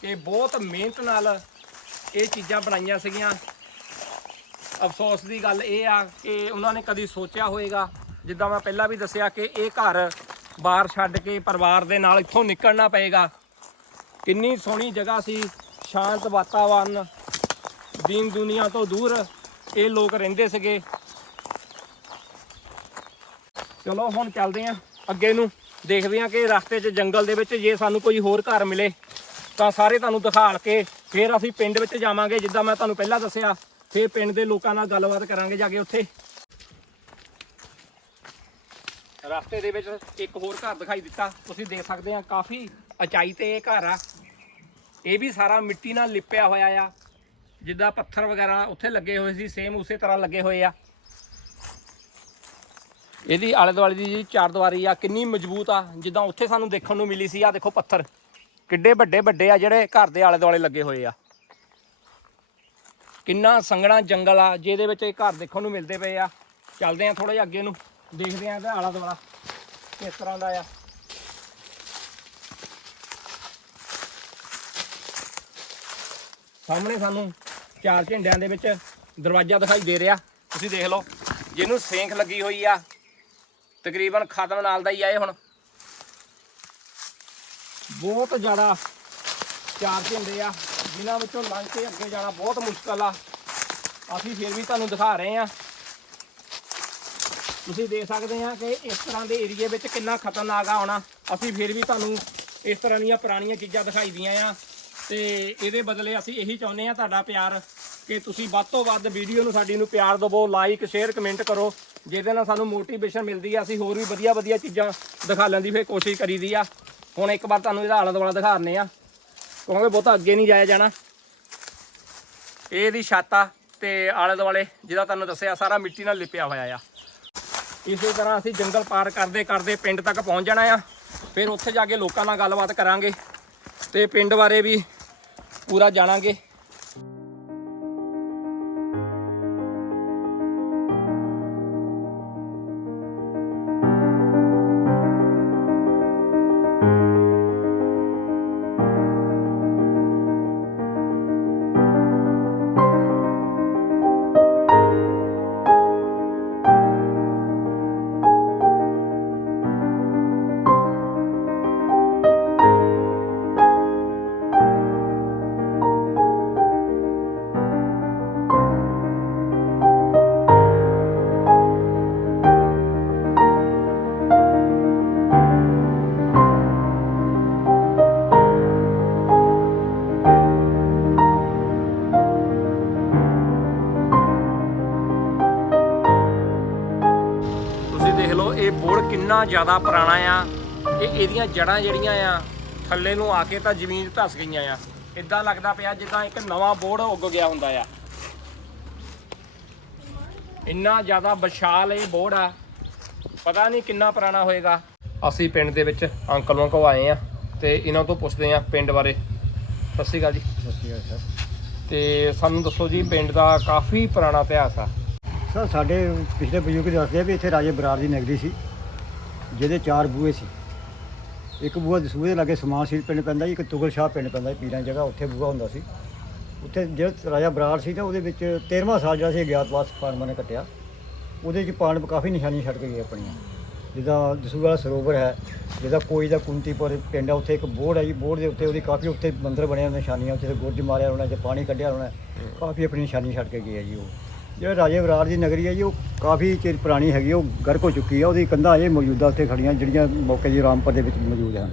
ਕਿ ਬਹੁਤ ਮਿਹਨਤ ਨਾਲ ਇਹ ਚੀਜ਼ਾਂ ਬਣਾਈਆਂ ਸੀਗੀਆਂ। ਅਫਸੋਸ ਦੀ ਗੱਲ ਇਹ ਆ ਕਿ ਉਹਨਾਂ ਨੇ ਕਦੀ ਸੋਚਿਆ ਹੋਵੇਗਾ ਜਿੱਦਾਂ ਮੈਂ ਪਹਿਲਾਂ ਵੀ ਦੱਸਿਆ ਕਿ ਇਹ ਘਰ ਬਾਹਰ ਛੱਡ ਕੇ ਪਰਿਵਾਰ ਦੇ ਨਾਲ ਇੱਥੋਂ ਨਿਕਲਣਾ ਪਏਗਾ। ਕਿੰਨੀ ਸੋਹਣੀ ਜਗ੍ਹਾ ਸੀ, ਸ਼ਾਂਤ ਵਾਤਾਵਰਨ, ਦੀਨ ਦੁਨੀਆ ਤੋਂ ਦੂਰ ਇਹ ਲੋਕ ਰਹਿੰਦੇ ਸੀਗੇ। ਚਲੋ ਹੁਣ ਚੱਲਦੇ ਆਂ ਅੱਗੇ ਨੂੰ, ਦੇਖਦੇ ਆਂ ਕਿ ਰਸਤੇ 'ਚ ਜੰਗਲ ਦੇ ਵਿੱਚ ਜੇ ਸਾਨੂੰ ਕੋਈ ਹੋਰ ਘਰ ਮਿਲੇ, ਤਾਂ ਸਾਰੇ ਤੁਹਾਨੂੰ ਦਿਖਾਲ ਕੇ ਫਿਰ ਅਸੀਂ ਪਿੰਡ ਵਿੱਚ ਜਾਵਾਂਗੇ, ਜਿੱਦਾਂ ਮੈਂ ਤੁਹਾਨੂੰ ਪਹਿਲਾਂ ਦੱਸਿਆ। ਫਿਰ ਪਿੰਡ ਦੇ ਲੋਕਾਂ ਨਾਲ ਗੱਲਬਾਤ ਕਰਾਂਗੇ ਜਾ ਕੇ ਉੱਥੇ। ਰਸਤੇ ਦੇ ਵਿੱਚ ਇੱਕ ਹੋਰ ਘਰ ਦਿਖਾਈ ਦਿੱਤਾ। ਤੁਸੀਂ ਦੇਖ ਸਕਦੇ ਆ, ਕਾਫੀ ਉਚਾਈ ਤੇ ਇਹ ਘਰ ਆ। ਇਹ ਵੀ ਸਾਰਾ ਮਿੱਟੀ ਨਾਲ ਲਿਪਿਆ ਹੋਇਆ ਆ। ਜਿੱਦਾਂ ਪੱਥਰ ਵਗੈਰਾ ਉੱਥੇ ਲੱਗੇ ਹੋਏ ਸੀ ਸੇਮ ਉਸੇ ਤਰ੍ਹਾਂ ਲੱਗੇ ਹੋਏ ਆ। ਇਹਦੀ ਆਲੇ ਦੁਆਲੇ ਦੀ ਜੀ ਚਾਰ ਦੀਵਾਰੀ ਆ, ਕਿੰਨੀ ਮਜ਼ਬੂਤ ਆ। ਜਿੱਦਾਂ ਉੱਥੇ ਸਾਨੂੰ ਦੇਖਣ ਨੂੰ ਮਿਲੀ ਸੀ ਆ ਦੇਖੋ ਪੱਥਰ। ਕਿੱਡੇ ਵੱਡੇ ਵੱਡੇ ਆ, ਜਿਹੜੇ ਘਰ ਦੇ ਆਲੇ ਦੁਆਲੇ ਲੱਗੇ ਹੋਏ ਆ। ਕਿੰਨਾ ਸੰਘਣਾ ਜੰਗਲ ਆ, ਜਿਹਦੇ ਵਿੱਚ ਇਹ ਘਰ ਦੇਖਣ ਨੂੰ ਮਿਲਦੇ ਪਏ ਆ। ਚੱਲਦੇ ਆ ਥੋੜਾ ਜਿਹਾ ਅੱਗੇ ਨੂੰ। ਦੇਖਦੇ ਆ ਇਹਦਾ ਆਲਾ ਦੁਆਲਾ ਕਿਸ ਤਰ੍ਹਾਂ ਦਾ ਆ। ਸਾਹਮਣੇ ਸਾਨੂੰ ਚਾਰ ਝੰਡਿਆਂ ਦੇ ਵਿੱਚ ਦਰਵਾਜ਼ਾ ਦਿਖਾਈ ਦੇ ਰਿਹਾ। ਤੁਸੀਂ ਦੇਖ ਲਓ, ਜਿਹਨੂੰ ਸੇਂਖ ਲੱਗੀ ਹੋਈ ਆ, ਤਕਰੀਬਨ ਖਤਮ ਨਾਲ ਦਾ ਹੀ ਆ ਇਹ ਹੁਣ। ਬਹੁਤ ਜ਼ਿਆਦਾ ਚਾਰ ਝੰਡੇ ਆ, ਜਿਨ੍ਹਾਂ ਵਿੱਚੋਂ ਲੰਘ ਕੇ ਅੱਗੇ ਜਾਣਾ ਬਹੁਤ ਮੁਸ਼ਕਲ ਆ। ਅਸੀਂ ਫਿਰ ਵੀ ਤੁਹਾਨੂੰ ਦਿਖਾ ਰਹੇ ਆ। ਤੁਸੀਂ ਦੇਖ ਸਕਦੇ ਆ ਕਿ ਇਸ ਤਰ੍ਹਾਂ ਦੇ ਏਰੀਏ ਵਿੱਚ ਕਿੰਨਾ ਖਤਰਨਾਕ ਆ ਹੋਣਾ। ਅਸੀਂ ਫਿਰ ਵੀ ਤੁਹਾਨੂੰ ਇਸ ਤਰ੍ਹਾਂ ਦੀਆਂ ਪੁਰਾਣੀਆਂ ਚੀਜ਼ਾਂ ਦਿਖਾਈ ਦੀਆਂ ਆ। ਤੇ ਇਹਦੇ ਬਦਲੇ ਅਸੀਂ ਇਹੀ ਚਾਹੁੰਦੇ ਆ ਤੁਹਾਡਾ ਪਿਆਰ ਕਿ ਤੁਸੀਂ ਵੱਧ ਤੋਂ ਵੱਧ ਵੀਡੀਓ ਨੂੰ ਸਾਡੀ ਨੂੰ ਪਿਆਰ ਦਿਵੋ ਲਾਈਕ ਸ਼ੇਅਰ ਕਮੈਂਟ ਕਰੋ। ਜਿਹਦੇ ਨਾਲ ਸਾਨੂੰ ਮੋਟੀਵੇਸ਼ਨ ਮਿਲਦੀ ਆ, ਅਸੀਂ ਹੋਰ ਵੀ ਵਧੀਆ ਵਧੀਆ ਚੀਜ਼ਾਂ ਦਿਖਾਲਣ ਦੀ ਫਿਰ ਕੋਸ਼ਿਸ਼ ਕਰੀਦੀ ਆ। ਹੁਣ ਇੱਕ ਵਾਰ ਤੁਹਾਨੂੰ ਇਹਦਾ ਆਲਾ ਦੁਆਲਾ ਦਿਖਾਉਂਦੇ ਆ ਕਿਉਂਕਿ ਬਹੁਤਾ ਅੱਗੇ ਨਹੀਂ ਜਾਇਆ ਜਾਣਾ। ਇਹ ਇਹਦੀ ਛੱਤ ਆ ਤੇ ਆਲੇ ਦੁਆਲੇ, ਜਿਹਦਾ ਤੁਹਾਨੂੰ ਦੱਸਿਆ, ਸਾਰਾ ਮਿੱਟੀ ਨਾਲ ਲਿਪਿਆ ਹੋਇਆ ਆ। ਇਸੇ ਤਰ੍ਹਾਂ ਅਸੀਂ ਜੰਗਲ ਪਾਰ ਕਰਦੇ ਕਰਦੇ ਪਿੰਡ ਤੱਕ ਪਹੁੰਚ ਜਾਣਾ ਆ। ਫਿਰ ਉੱਥੇ ਜਾ ਕੇ ਲੋਕਾਂ ਨਾਲ ਗੱਲਬਾਤ ਕਰਾਂਗੇ ਤੇ ਪਿੰਡ ਬਾਰੇ ਵੀ ਪੂਰਾ ਜਾਣਾਂਗੇ। ਜ਼ਿਆਦਾ ਪੁਰਾਣਾ ਆ ਕਿ ਇਹਦੀਆਂ ਜੜਾਂ ਜਿਹੜੀਆਂ ਆ ਥੱਲੇ ਨੂੰ ਆ ਕੇ ਤਾਂ ਜ਼ਮੀਨ 'ਚ ਧਸ ਗਈਆਂ ਆ। ਇਦਾਂ ਲੱਗਦਾ ਪਿਆ ਜਿੱਦਾਂ ਇੱਕ ਨਵਾਂ ਬੋੜ ਉੱਗ ਗਿਆ ਹੁੰਦਾ ਆ। ਇੰਨਾ ਜ਼ਿਆਦਾ ਵਿਸ਼ਾਲ ਇਹ ਬੋੜ ਆ ਪਤਾ ਨਹੀਂ ਕਿੰਨਾ ਪੁਰਾਣਾ ਹੋਏਗਾ। ਅਸੀਂ ਪਿੰਡ ਦੇ ਵਿੱਚ ਅੰਕਲਾਂ ਕੋਲ ਆਏ ਆ ਤੇ ਇਹਨਾਂ ਤੋਂ ਪੁੱਛਦੇ ਆ ਪਿੰਡ ਬਾਰੇ। ਸਤਿ ਸ਼੍ਰੀ ਅਕਾਲ ਜੀ। ਸਤਿ ਸ਼੍ਰੀ ਅਕਾਲ ਸਰ। ਤੇ ਸਾਨੂੰ ਦੱਸੋ ਜੀ ਪਿੰਡ ਦਾ ਕਾਫੀ ਪੁਰਾਣਾ ਇਤਿਹਾਸ ਆ। ਸਰ ਸਾਡੇ ਪਿਛਲੇ ਬਜ਼ੁਰਗ ਦੱਸਦੇ ਆ ਵੀ ਇੱਥੇ ਰਾਜੇ ਬਰਾੜ ਦੀ ਨਗਰੀ ਸੀ। ਜਿਹਦੇ ਚਾਰ ਬੂਹੇ ਸੀ। ਇੱਕ ਬੂਹਾ ਦਸੂਹੇ ਦੇ ਲਾਗੇ ਸਮਾਨਸ਼ੀਲ ਪਿੰਡ ਪੈਂਦਾ ਜੀ, ਇੱਕ ਤੁਗਲ ਸ਼ਾਹ ਪਿੰਡ ਪੈਂਦਾ ਪੀਰਾਂ ਦੀ ਜਗ੍ਹਾ, ਉੱਥੇ ਬੂਹਾ ਹੁੰਦਾ ਸੀ। ਉੱਥੇ ਜਿਹੜਾ ਰਾਜਾ ਬਰਾੜ ਸੀ ਨਾ ਉਹਦੇ ਵਿੱਚ 13ਵਾਂ ਸਾਲ ਜਿਹੜਾ ਸੀ ਅਗਿਆਤਵਾਸ ਪਾਂਡਵਾਂ ਨੇ ਕੱਟਿਆ। ਉਹਦੇ 'ਚ ਪਾਂਡਵ ਕਾਫੀ ਨਿਸ਼ਾਨੀਆਂ ਛੱਡ ਕੇ ਗਏ ਆਪਣੀਆਂ। ਜਿੱਦਾਂ ਦਸੂਹਾ ਵਾਲਾ ਸਰੋਵਰ ਹੈ ਜਿਹਦਾ ਕੋਈ ਦਾ ਕੁੰਤੀਪੁਰ ਪਿੰਡ ਆ ਉੱਥੇ ਇੱਕ ਬੋਰਡ ਹੈ ਜੀ ਬੋਰਡ ਦੇ ਉੱਤੇ ਉਹਦੀ ਕਾਫੀ ਉੱਤੇ ਮੰਦਰ ਬਣਿਆ ਹੋਏ ਨਿਸ਼ਾਨੀਆਂ, ਉੱਥੇ ਗੁਰਜ ਮਾਰਿਆ ਉਹਨਾਂ 'ਚ ਪਾਣੀ ਕੱਢਿਆ ਹੋਣਾ, ਕਾਫੀ ਆਪਣੀ ਨਿਸ਼ਾਨੀ ਛੱਡ ਕੇ ਗਏ ਜੀ ਉਹ। ਜਿਹੜਾ ਰਾਜੇ ਬਰਾੜ ਦੀ ਨਗਰੀ ਹੈ ਜੀ ਉਹ ਕਾਫੀ ਚਿਰ ਪੁਰਾਣੀ ਹੈਗੀ ਉਹ ਗਰਕ ਹੋ ਚੁੱਕੀ ਆ ਉਹਦੀ ਕੰਧਾਂ ਅਜੇ ਮੌਜੂਦਾ ਉੱਥੇ ਖੜੀਆਂ ਜਿਹੜੀਆਂ ਮੌਕੇ ਜੀ ਰਾਮਪੁਰ ਦੇ ਵਿੱਚ ਮੌਜੂਦ ਹਨ।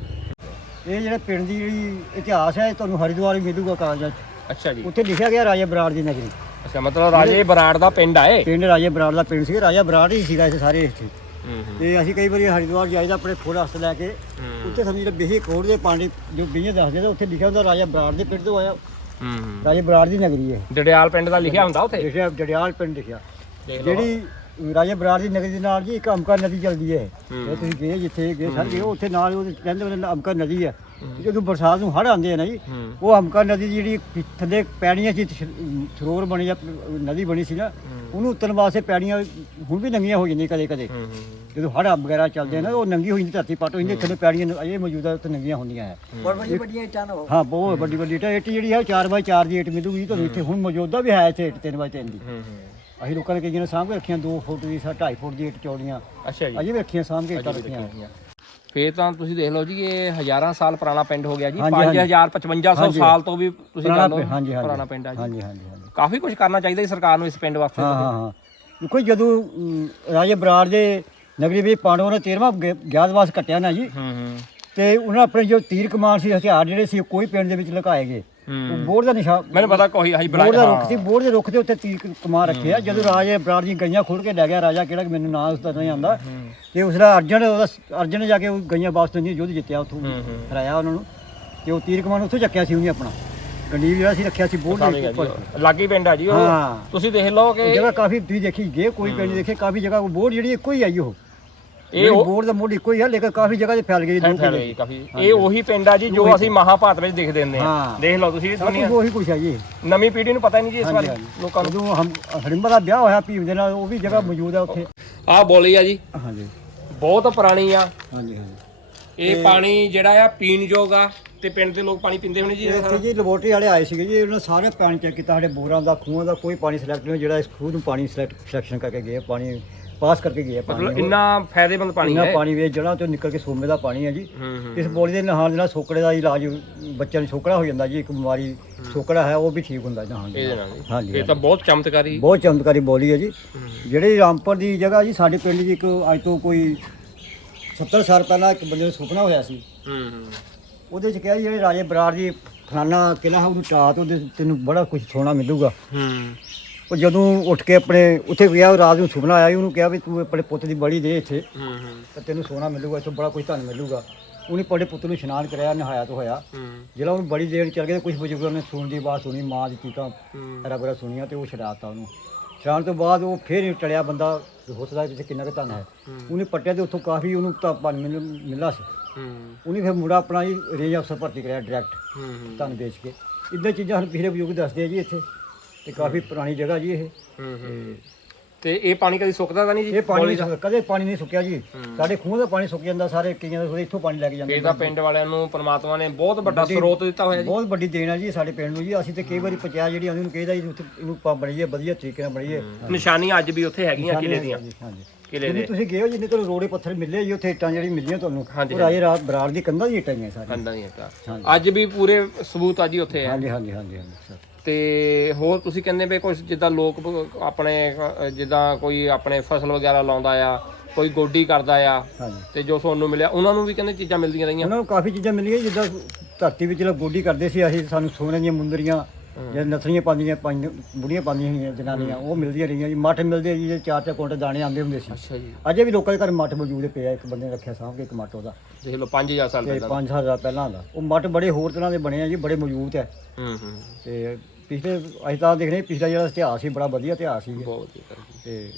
ਇਹ ਜਿਹੜਾ ਪਿੰਡ ਦੀ ਜਿਹੜੀ ਇਤਿਹਾਸ ਹੈ ਇਹ ਤੁਹਾਨੂੰ ਹਰਿਦੁਆਰ ਵੀ ਮਿਲੂਗਾ ਕਾਗਜ਼ਾਂ 'ਚ। ਅੱਛਾ ਜੀ। ਉੱਥੇ ਲਿਖਿਆ ਗਿਆ ਰਾਜੇ ਬਰਾੜ ਦੀ ਨਗਰੀ। ਅੱਛਾ ਮਤਲਬ ਰਾਜੇ ਬਰਾੜ ਦਾ ਪਿੰਡ ਆਏ ਪਿੰਡ ਰਾਜੇ ਬਰਾੜ ਦਾ ਪਿੰਡ ਸੀ ਰਾਜਾ ਬਰਾੜ ਹੀ ਸੀਗਾ ਇਹ ਸਾਰੇ ਇੱਥੇ। ਹੂੰ ਹੂੰ। ਤੇ ਅਸੀਂ ਕਈ ਵਾਰੀ ਹਰਿਦੁਆਰ ਜਾਈਦਾ ਆਪਣੇ ਫੋੜ ਵਾਸਤੇ ਲੈ ਕੇ ਹੂੰ। ਉੱਥੇ ਸਮਝ ਲਓ ਬੇਹੀ ਕੋੜ ਦੇ ਪਾਣੀ ਜੋ ਬੀਏ ਦੱਸਦੇ ਤਾਂ ਉੱਥੇ ਲਿਖਿਆ ਹੁੰਦਾ ਰਾਜਾ ਬਰਾੜ ਦੇ ਪਿੰਡ ਤੋਂ ਆਇਆ। ਹੂੰ। ਰਾਜੇ ਬਰਾੜ ਦੀ ਨਗਰੀ ਹੈ। ਡੜਿਆਲ ਪਿੰਡ ਦਾ ਲਿਖਿਆ ਹੁੰਦਾ ਉੱਥੇ? ਲਿਖਿਆ ਜੜਿਆਲ ਪਿੰਡ ਲਿਖਿਆ। ਦੇਖ ਲਓ। ਜਿਹੜੀ ਰਾਜੇ ਬਰਾੜ ਦੀ ਨਗਰੀ ਦੇ ਨਾਲ ਜੀ ਇੱਕ ਅਮਕਾ ਨਦੀ ਚੱਲਦੀ ਹੈ। ਜੇ ਤੁਸੀਂ ਗਏ ਜਿੱਥੇ ਗਏ ਸਰ ਗਏ ਉੱਥੇ ਨਾਲ ਉਹ ਕਹਿੰਦੇ ਉਹਦੇ ਨਾਲ ਅਮਕਾ ਨਦੀ ਹੈ। ਜਦੋਂ ਬਰਸਾਤ ਨੂੰ ਹੜ੍ਹ ਆਉਂਦੇ ਆ ਨਾ ਜੀ ਉਹ ਹਮਕਾ ਨਦੀ ਦੀ ਜਿਹੜੀ ਥੱਲੇ ਪੈੜੀਆਂ ਸੀ ਸਰੋਵਰ ਬਣੀ ਜਾਂ ਨਦੀ ਬਣੀ ਸੀ ਨਾ ਉਹਨੂੰ ਉਤਰਨ ਵਾਸਤੇ ਪੈੜੀਆਂ ਹੁਣ ਵੀ ਨੰਗੀਆਂ ਹੋ ਜਾਂਦੀਆਂ ਕਦੇ ਕਦੇ। ਜਦੋਂ ਹੜ੍ਹ ਵਗੈਰਾ ਚੱਲਦੇ ਆ ਨਾ ਉਹ ਨੰਗੀ ਹੋ ਜਾਂਦੀ ਧਰਤੀ ਪੱਟ ਹੋ ਜਾਂਦੀ ਥੱਲੇ ਪੈੜੀਆਂ ਅਜੇ ਮੌਜੂਦਾ ਉੱਥੇ ਨੰਗੀਆਂ ਹੁੰਦੀਆਂ ਹੈ। ਬੜੀ ਵੱਡੀਆਂ ਇੱਟਾਂ ਨਾ ਹਾਂ ਬਹੁਤ ਵੱਡੀ ਵੱਡੀ ਇੱਟ ਇੱਟ ਜਿਹੜੀ ਹੈ 4x4 ਦੀ ਇੱਟ ਮਿਲੂਗੀ ਤੁਹਾਨੂੰ ਇੱਥੇ ਹੁਣ ਮੌਜੂਦਾ ਵੀ ਹੈ ਇੱਥੇ ਇੱਟ 3x3 ਦੀ। ਅਸੀਂ ਲੋਕਾਂ ਨੇ ਕਈਆਂ ਨੇ ਸਾਂਭ ਕੇ ਰੱਖੀਆਂ 2 ਫੁੱਟ ਦੀ 2.5 ਫੁੱਟ ਦੀ ਇੱਟ ਚੌੜੀਆਂ। ਅੱਛਾ ਜੀ। ਅਜੇ ਵੀ ਰੱਖੀਆਂ ਸਾਂਭ ਕੇ ਇੱਟਾਂ ਰੱਖੀਆਂ। ਫੇਰ ਤਾਂ ਤੁਸੀਂ ਦੇਖ ਲਓ ਜੀ ਇਹ ਹਜ਼ਾਰਾਂ ਸਾਲ ਪੁਰਾਣਾ ਪਿੰਡ ਹੋ ਗਿਆ ਜੀ। ਹਾਂਜੀ, ਹਾਂਜੀ। 5000 5500 ਸਾਲ ਤੋਂ ਵੀ ਤੁਸੀਂ ਹਾਂਜੀ। ਪੁਰਾਣਾ ਪਿੰਡ ਆ ਜੀ। ਹਾਂਜੀ ਹਾਂਜੀ ਹਾਂਜੀ। ਕਾਫੀ ਕੁਝ ਕਰਨਾ ਚਾਹੀਦਾ ਜੀ ਸਰਕਾਰ ਨੂੰ ਇਸ ਪਿੰਡ ਵਾਸਤੇ। ਹਾਂ ਹਾਂ ਦੇਖੋ ਜਦੋਂ ਰਾਜੇ ਬਰਾੜ ਦੇ ਨਗਰੀ ਵਿੱਚ ਪਾਂਡਵਾਂ ਨੇ 13ਵਾਂ ਗਿਆਦਵਾਸ ਕੱਟਿਆ ਨਾ ਜੀ ਹੂੰ ਹੂੰ। ਤੇ ਉਹਨਾਂ ਆਪਣੇ ਜੋ ਤੀਰ ਕਮਾਨ ਸੀ ਹਥਿਆਰ ਜਿਹੜੇ ਸੀ ਕੋਈ ਪਿੰਡ ਦੇ ਵਿੱਚ ਲੁਕਾਏ ਗਏ। ਉਹ ਬੋਰਡ ਦਾ ਨਿਸ਼ਾਨ ਮੈਨੂੰ ਪਤਾ ਕੋਈ ਹਾਈ ਬੋਰਡ ਦਾ ਬੜਾ ਰੁੱਖ ਸੀ ਬੋਰਡ ਦੇ ਰੁੱਖ ਦੇ ਉੱਤੇ ਤੀਰ ਕਮਾਨ ਰੱਖੇ ਆ। ਜਦੋਂ ਰਾਜੇ ਬਰਾੜ ਦੀਆਂ ਗਈਆਂ ਖੁੱਲ ਕੇ ਲੈ ਗਿਆ ਰਾਜਾ ਕਿਹੜਾ ਕਿ ਮੈਨੂੰ ਨਾਂ ਉਸਦਾ ਨਹੀਂ ਆਉਂਦਾ। ਤੇ ਉਸ ਦਾ ਅਰਜਨ ਉਹਦਾ ਅਰਜਨ ਜਾ ਕੇ ਉਹ ਗਈਆਂ ਵਾਪਸ ਨਹੀਂ ਯੁੱਧ ਜਿੱਤਿਆ ਉੱਥੋਂ। ਹਰਾਇਆ ਉਹਨਾਂ ਨੂੰ। ਤੇ ਉਹ ਤੀਰ ਕਮਾਨ ਉੱਥੋਂ ਚੱਕਿਆ ਸੀ ਉਹਨੇ ਆਪਣਾ। ਗੰਡੀਵ ਜਿਹੜਾ ਸੀ ਰੱਖਿਆ ਸੀ ਬੋਰਡ ਦੇ ਉੱਪਰ। ਲਾਗੀ ਪਿੰਡ ਆ ਜੀ ਉਹ। ਤੁਸੀਂ ਦੇਖ ਲਓ ਕਿ ਜਗ੍ਹਾ ਕਾਫੀ ਤੁਸੀਂ ਦੇਖੀ ਗਏ ਕੋਈ ਪਿੰਡ ਦੇਖੇ ਕਾਫੀ ਜਗ੍ਹਾ ਉਹ ਬੋਰਡ ਜਿਹੜੀ ਇੱਕੋ ਹੀ ਆਈ ਉਹ। ਇਹ ਉਹ ਬੋਰਡ ਦਾ ਮੋਢ ਇੱਕੋ ਹੀ ਆ ਲੇਕਿਨ ਕਾਫੀ ਜਗ੍ਹਾ ਤੇ ਫੈਲ ਗਈ ਦੋ ਫੈਲ ਗਈ ਕਾਫੀ। ਇਹ ਉਹੀ ਪਿੰਡ ਆ ਜੀ ਜੋ ਅਸੀਂ ਮਹਾਭਾਰਤ ਵਿੱਚ ਦੇਖਦੇ ਹੁੰਦੇ ਆ ਹਾਂ। ਦੇਖ ਲਓ ਤੁਸੀਂ ਇਹ ਸਭ ਦੁਨੀਆ ਕੁਝ ਉਹੀ ਕੁਛ ਆ ਜੀ। ਨਵੀਂ ਪੀੜ੍ਹੀ ਨੂੰ ਪਤਾ ਹੀ ਨਹੀਂ ਜੀ ਇਸ ਬਾਰੇ। ਲੋਕਾਂ ਨੂੰ। ਜਦੋਂ ਹਮ ਹਰਿੰਬਾ ਦਾ ਵਿਆਹ ਹੋਇਆ ਭੀਮ ਦੇ ਨਾਲ ਉਹ ਵੀ ਜਗ੍ਹਾ ਮੌਜੂਦ ਆ ਉੱਥੇ। ਆਹ ਬੋਲੀ ਆ ਜੀ। ਹਾਂਜੀ। ਬਹੁਤ ਪੁਰਾਣੀ ਆ। ਹਾਂਜੀ ਹਾਂਜੀ। ਇਹ ਪਾਣੀ ਜਿਹੜਾ ਆ ਪੀਣ ਯੋਗ ਆ ਤੇ ਪਿੰਡ ਦੇ ਲੋਕ ਪਾਣੀ ਪੀਂਦੇ ਹੋਣੇ ਜੀ ਇਹ ਇੱਥੇ ਜੀ ਲੈਬੋਰਟਰੀ ਵਾਲੇ ਆਏ ਸੀਗੇ ਜੀ ਉਹਨਾਂ ਨੇ ਸਾਰੇ ਪਾਣੀ ਚੈੱਕ ਕੀਤਾ ਸਾਡੇ ਬੋਰਾਂ ਦਾ ਖੂਹਾਂ ਦਾ ਕੋਈ ਪਾਣੀ ਸਿਲੈਕਟ ਨਹੀਂ ਹੋਇਆ, ਜਿਹੜਾ ਇਸ ਖੂਹ ਨੂੰ ਪਾਣੀ ਸਿਲੈਕਟ ਸਿਲੈਕਸ਼ਨ ਕਰਕੇ ਗਏ ਪਾਣੀ ਪਾਸ ਕਰਕੇ ਗਏ ਆ ਪਾਣੀ ਮਤਲਬ ਇੰਨਾ ਫਾਇਦੇਮੰਦ ਪਾਣੀ ਇੰਨਾ ਹੈ। ਪਾਣੀ ਵੇ ਜੜ੍ਹਾਂ ਤੋਂ ਨਿਕਲ ਕੇ ਸੋਮੇ ਦਾ ਪਾਣੀ ਹੈ ਜੀ। ਹੂੰ ਹੂੰ ਇਸ ਬੋਲੀ ਦੇ ਨਹਾਣ ਦੇ ਨਾਲ ਸੋਕੜੇ ਦਾ ਇਲਾਜ ਬੱਚਿਆਂ ਨੂੰ ਸੋਕੜਾ ਹੋ ਜਾਂਦਾ ਜੀ ਇੱਕ ਬਿਮਾਰੀ ਸੋਕੜਾ ਹੈ ਉਹ ਵੀ ਠੀਕ ਹੁੰਦਾ ਨਹਾਣ ਦੇ ਇਹਦੇ ਨਾਲ ਨਾਲ ਜੀ। ਹਾਂਜੀ ਇਹ ਤਾਂ ਬਹੁਤ ਚਮਤਕਾਰੀ ਬਹੁਤ ਚਮਤਕਾਰੀ ਬੋਲੀ ਹੈ ਜੀ। ਜਿਹੜੀ ਰਾਮਪੁਰ ਦੀ ਜਗ੍ਹਾ ਜੀ ਸਾਡੇ ਪਿੰਡ 'ਚ ਇੱਕ ਅੱਜ ਤੋਂ ਕੋਈ 70 ਸਾਲ ਪਹਿਲਾਂ ਇੱਕ ਬੰਦੇ ਨੂੰ ਸੁਪਨਾ ਹੋਇਆ ਸੀ। ਹੂੰ ਹੂੰ। ਉਹਦੇ 'ਚ ਕਿਹਾ ਜੀ ਜਿਹੜੇ ਰਾਜੇ ਬਰਾੜ ਦੀ ਫਲਾਨਾ ਕਿਲਾ ਹੈ ਉਹਨੂੰ ਟਾਹ ਤੇ ਉਹਦੇ ਤੈਨੂੰ ਬੜਾ ਕੁਝ ਸੋਨਾ ਮਿਲੂਗਾ। ਹੂੰ। ਉਹ ਜਦੋਂ ਉੱਠ ਕੇ ਆਪਣੇ ਉੱਥੇ ਗਿਆ ਉਹ ਰਾਤ ਨੂੰ ਸੁਪਨਾ ਆਇਆ ਸੀ, ਉਹਨੂੰ ਕਿਹਾ ਵੀ ਤੂੰ ਆਪਣੇ ਪੁੱਤ ਦੀ ਬੜੀ ਦੇ ਇੱਥੇ। ਹੂੰ ਹੂੰ। ਤਾਂ ਤੈਨੂੰ ਸੋਨਾ ਮਿਲੂਗਾ ਇੱਥੋਂ ਬੜਾ ਕੁਝ ਤੁਹਾਨੂੰ ਮਿਲੂਗਾ। ਉਹਨੇ ਆਪਣੇ ਪੁੱਤ ਨੂੰ ਇਸ਼ਨਾਨ ਕਰਾਇਆ ਨਹਾਇਆ ਤੋਂ ਹੋਇਆ ਹੂੰ। ਜਿਹੜਾ ਉਹਨੂੰ ਬੜੀ ਦੇਰ ਚੱਲ ਗਿਆ ਕੁਝ ਬਜ਼ੁਰਗਾਂ ਨੇ ਸੁਣਨ ਦੀ ਆਵਾਜ਼ ਸੁਣੀ ਮਾਂ ਦੀ ਚੀਕਾਂ ਹੂੰ। ਰਗੜਾ ਸੁਣੀਆਂ ਤੇ ਉਹ ਛਡਾਤਾ ਉਹਨੂੰ। ਛਡਾਉਣ ਤੋਂ ਬਾਅਦ ਉਹ ਫੇਰ ਟਲਿਆ ਬੰਦਾ ਹੋ ਸਕਦਾ ਕਿਸੇ ਕਿੰਨਾ ਕੁ ਧਨ ਹੈ। ਉਹਨੇ ਪੱਟਿਆ ਤੇ ਉੱਥੋਂ ਕਾਫੀ ਉਹਨੂੰ ਤਾਂ ਪੰਜ ਮਿਲ ਮਿਲਣਾ ਸੀ। ਹੂੰ। ਉਹਨੇ ਫਿਰ ਮੁੰਡਾ ਆਪਣਾ ਜੀ ਰੇਂਜ ਅਫਸਰ ਭਰਤੀ ਕਰਿਆ ਡਾਇਰੈਕਟ ਹੂੰ ਧਨ ਵੇਚ ਕੇ। ਇਦਾਂ ਚੀਜ਼ਾਂ ਸਾਨੂੰ ਪਿਛਲੇ ਬਜ਼ੁਰਗ ਦੱਸਦੇ ਆ ਜੀ ਇੱਥੇ। ਤੇ ਕਾਫੀ ਪੁਰਾਣੀ ਜਗ੍ਹਾ ਜੀ ਇਹ। ਹੂੰ ਹੂੰ। ਤੇ ਇਹ ਪਾਣੀ ਕਦੀ ਸੁੱਕਦਾ ਤਾਂ ਨਹੀਂ ਜੀ? ਇਹ ਪਾਣੀ ਕਦੇ ਪਾਣੀ ਨਹੀਂ ਸੁੱਕਿਆ ਜੀ। ਸਾਡੇ ਖੂਹ ਦਾ ਪਾਣੀ ਸੁੱਕ ਜਾਂਦਾ ਸਾਰੇ ਕਈਆਂ ਦਾ ਇੱਥੋਂ ਪਾਣੀ ਲੈ ਕੇ ਜਾਂਦੇ ਇਹ ਤਾਂ ਪਿੰਡ ਵਾਲਿਆਂ ਨੂੰ ਪ੍ਰਮਾਤਮਾ ਨੇ ਬਹੁਤ ਵੱਡਾ ਸਰੋਤ ਦਿੱਤਾ ਹੋਇਆ ਜੀ। ਬਹੁਤ ਵੱਡੀ ਦੇਣ ਹੈ ਜੀ ਸਾਡੇ ਪਿੰਡ ਨੂੰ ਜੀ। ਅਸੀਂ ਤੇ ਕਈ ਵਾਰੀ ਪੰਚਾਇਤ ਜਿਹੜੀ ਆਉਂਦੀ ਨੂੰ ਕਹੀਦਾ ਜੀ ਉੱਥੇ ਇਹਨੂੰ ਪਾ ਬਣਾਈਏ ਵਧੀਆ ਤਰੀਕੇ ਨਾਲ ਬਣਾਈਏ ਨਿਸ਼ਾਨੀਆਂ ਅੱਜ ਵੀ ਉੱਥੇ ਹੈਗੀਆਂ ਕਿਲੇ ਦੀਆਂ। ਹਾਂਜੀ। ਕਿਲੇ ਦੇ। ਤੁਸੀਂ ਗਏ ਹੋ ਜਿੰਨੇ ਤੁਹਾਨੂੰ ਰੋੜੇ ਪੱਥਰ ਮਿਲੇ ਜੀ ਉੱਥੇ ਇੱਟਾਂ ਜਿਹੜੀ ਮਿਲੀਆਂ ਤੁਹਾਨੂੰ ਉਹ ਰਾਜੇ ਰਾਤ ਬਰਾੜ ਦੀ ਕੰਧਾਂ ਦੀ ਇੱਟਾਂ ਹੀ ਸਾਰੀਆਂ। ਕੰਦਾਂ ਦੀਆਂ। ਅੱਜ ਵੀ ਪੂਰੇ ਸਬੂਤ ਆ ਜੀ ਉੱਥੇ। ਹਾਂਜੀ ਹਾਂਜੀ ਹਾਂਜੀ ਹਾਂਜੀ ਸਰ। ਤੇ ਹੋਰ ਤੁਸੀਂ ਕਹਿੰਦੇ ਵੀ ਕੁਝ ਜਿੱਦਾਂ ਲੋਕ ਆਪਣੇ ਜਿੱਦਾਂ ਕੋਈ ਆਪਣੇ ਫਸਲ ਵਗੈਰਾ ਲਾਉਂਦਾ ਆ ਕੋਈ ਗੋਡੀ ਕਰਦਾ ਆ ਹਾਂਜੀ। ਤੇ ਜੋ ਤੁਹਾਨੂੰ ਮਿਲਿਆ ਉਹਨਾਂ ਨੂੰ ਵੀ ਕਹਿੰਦੇ ਚੀਜ਼ਾਂ ਮਿਲਦੀਆਂ ਰਹੀਆਂ? ਉਹਨਾਂ ਨੂੰ ਕਾਫੀ ਚੀਜ਼ਾਂ ਮਿਲੀਆਂ ਜਿੱਦਾਂ ਧਰਤੀ ਵਿੱਚ ਜਿਹੜਾ ਗੋਡੀ ਕਰਦੇ ਸੀ ਅਸੀਂ ਸਾਨੂੰ ਸੋਨੇ ਦੀਆਂ ਮੁੰਦਰੀਆਂ ਜਾਂ ਨਸਰੀਆਂ ਪਾਉਂਦੀਆਂ ਪੰਜ ਬੁੜੀਆਂ ਪਾਉਂਦੀਆਂ ਹੋਈਆਂ ਜਨਾਨੀਆਂ ਉਹ ਮਿਲਦੀਆਂ ਰਹੀਆਂ ਜੀ। ਮੱਠ ਮਿਲਦੇ ਜੀ ਜਿਹੜੇ ਚਾਰ ਚਾਰ ਕੁਇੰਟਲ ਦਾਣੇ ਆਉਂਦੇ ਹੁੰਦੇ ਸੀ। ਅੱਛਾ ਜੀ। ਅਜੇ ਵੀ ਲੋਕਾਂ ਦੇ ਘਰ ਮੱਠ ਮੌਜੂਦ ਪਏ ਆ ਇੱਕ ਬੰਦੇ ਨੇ ਰੱਖਿਆ ਸਾਂਭ ਕੇ ਇੱਕ ਮੱਠ ਉਹਦਾ। ਦੇਖ ਲਓ 5000 ਸਾਲ ਤੇ ਪਹਿਲਾਂ 5 ਸਾਲ ਪਹਿਲਾਂ ਦਾ। ਉਹ ਮੱਠ ਬੜੇ ਹੋਰ ਤਰ੍ਹਾਂ ਦੇ ਬਣੇ ਆ ਜੀ ਬੜੇ ਮੌਜੂਦ ਹੈ ਹੂੰ ਹੂੰ। ਤੇ ਪਿਛਲੇ ਅਸੀਂ ਤਾਂ ਦੇਖਦੇ ਪਿਛਲਾ ਜਿਹੜਾ ਇਤਿਹਾਸ ਸੀ ਬੜਾ ਵਧੀਆ ਇਤਿਹਾਸ ਸੀ। ਬਹੁਤ ਜੀ। ਤੇ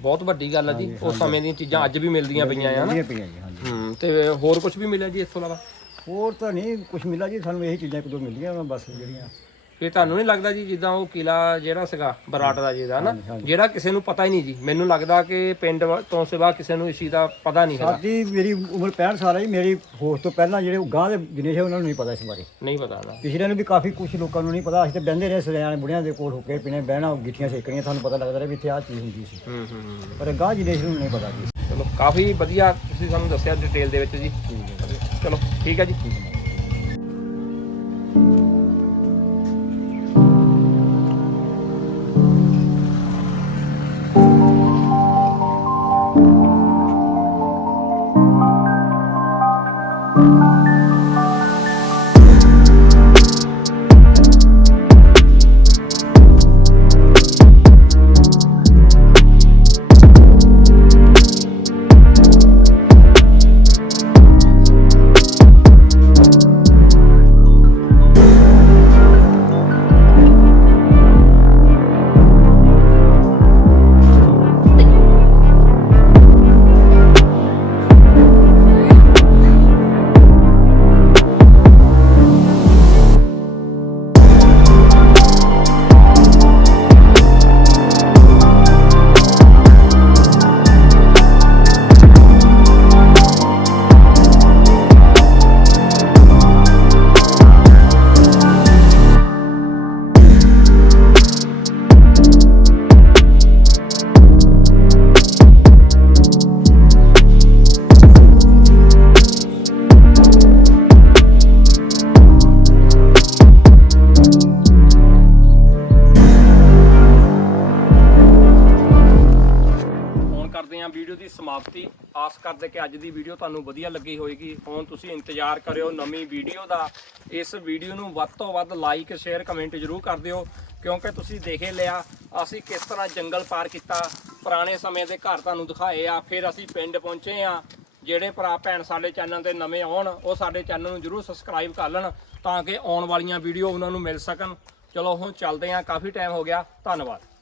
ਬਹੁਤ ਵੱਡੀ ਗੱਲ ਆ ਜੀ। ਉਸ ਸਮੇਂ ਦੀਆਂ ਚੀਜ਼ਾਂ ਅੱਜ ਵੀ ਮਿਲਦੀਆਂ ਪਈਆਂ ਆ ਨਾ। ਪਈਆਂ ਜੀ ਹਾਂਜੀ। ਹੂੰ ਤੇ ਹੋਰ ਕੁਝ ਵੀ ਮਿਲਿਆ ਜੀ ਇਸ ਤੋਂ ਇਲਾਵਾ? ਹੋਰ ਤਾਂ ਨਹੀਂ ਕੁਝ ਮਿਲਿਆ ਜੀ ਸਾਨੂੰ ਇਹੀ ਚੀਜ਼ਾਂ ਇੱਕ ਦੋ ਮਿਲੀਆਂ ਬਸ ਜਿਹੜੀਆਂ। ਫਿਰ ਤੁਹਾਨੂੰ ਨਹੀਂ ਲੱਗਦਾ ਜੀ ਜਿੱਦਾਂ ਉਹ ਕਿਲਾ ਜਿਹੜਾ ਸੀਗਾ ਬਰਾਟ ਦਾ ਜਿਹਦਾ ਨਾ ਜਿਹੜਾ ਕਿਸੇ ਨੂੰ ਪਤਾ ਹੀ ਨਹੀਂ ਜੀ। ਮੈਨੂੰ ਲੱਗਦਾ ਕਿ ਪਿੰਡ ਵ- ਤੋਂ ਸਿਵਾ ਕਿਸੇ ਨੂੰ ਇਸ ਚੀਜ਼ ਦਾ ਪਤਾ ਨਹੀਂ ਹੈਗਾ। ਸਾਡੀ ਮੇਰੀ ਉਮਰ 65 ਸਾਲ ਹੈ ਜੀ ਮੇਰੀ ਹੋਸ਼ ਤੋਂ ਪਹਿਲਾਂ ਜਿਹੜੇ ਉਹ ਗਾਂ ਦੇ ਜਿਨੇ ਉਹਨਾਂ ਨੂੰ ਨਹੀਂ ਪਤਾ ਇਸ ਬਾਰੇ। ਨਹੀਂ ਪਤਾ ਨਾ। ਪਿਛਲੇ ਨੂੰ ਵੀ ਕਾਫੀ ਕੁਝ ਲੋਕਾਂ ਨੂੰ ਨਹੀਂ ਪਤਾ। ਅਸੀਂ ਤਾਂ ਬਹਿੰਦੇ ਰਹੇ ਸਿਆਣੇ ਬੁੜਿਆਂ ਦੇ ਕੋਲ ਹੋ ਕੇ ਪੀਣੇ ਬਹਿਣਾ ਗਿੱਠੀਆਂ ਸੇਕਣੀਆਂ ਸਾਨੂੰ ਪਤਾ ਲੱਗਦਾ ਰਿਹਾ ਵੀ ਇੱਥੇ ਆਹ ਚੀਜ਼ ਹੁੰਦੀ ਸੀ। ਹੂੰ ਹੂੰ ਹੂੰ। ਪਰ ਗਾਂ ਜਨਰੇਸ਼ਨ ਨੂੰ ਨਹੀਂ ਪਤਾ ਜੀ। ਚਲੋ ਕਾਫੀ ਵਧੀਆ ਤੁਸੀਂ ਸਾਨੂੰ ਦੱਸਿਆ ਡਿਟੇਲ ਦੇ ਵਿੱਚ ਜੀ। ਚਲੋ ਠੀਕ ਹੈ ਜੀ। ਕਰਦੇ ਅੱਜ ਦੀ ਵੀਡੀਓ ਤੁਹਾਨੂੰ ਵਧੀਆ ਲੱਗੀ ਹੋਏਗੀ। ਹੁਣ ਤੁਸੀਂ ਇੰਤਜ਼ਾਰ ਕਰਿਓ ਨਵੀਂ ਵੀਡੀਓ ਦਾ। ਇਸ ਵੀਡੀਓ ਨੂੰ ਵੱਧ ਤੋਂ ਵੱਧ ਲਾਈਕ ਸ਼ੇਅਰ ਕਮੈਂਟ ਜ਼ਰੂਰ ਕਰ ਦਿਓ, ਕਿਉਂਕਿ ਤੁਸੀਂ ਦੇਖੇ ਲਿਆ, ਅਸੀਂ ਕਿਸ ਤਰ੍ਹਾਂ ਜੰਗਲ ਪਾਰ ਕੀਤਾ, ਪੁਰਾਣੇ ਸਮੇਂ ਦੇ ਘਰ ਤੁਹਾਨੂੰ ਦਿਖਾਏ ਆ, ਫਿਰ ਅਸੀਂ ਪਿੰਡ ਪਹੁੰਚੇ ਆ। ਜਿਹੜੇ ਭਰਾ ਭੈਣ ਸਾਡੇ ਚੈਨਲ ਤੇ ਨਵੇਂ ਆਉਣ, ਉਹ ਸਾਡੇ ਚੈਨਲ ਨੂੰ ਜਰੂਰ ਸਬਸਕ੍ਰਾਈਬ ਕਰ ਲੈਣ, ਤਾਂ ਕਿ ਆਉਣ ਵਾਲੀਆਂ ਵੀਡੀਓ ਉਹਨਾਂ ਨੂੰ ਮਿਲ ਸਕਣ। ਚਲੋ, ਹੁਣ ਚੱਲਦੇ ਆ, ਕਾਫੀ ਟਾਈਮ ਹੋ ਗਿਆ, ਧੰਨਵਾਦ।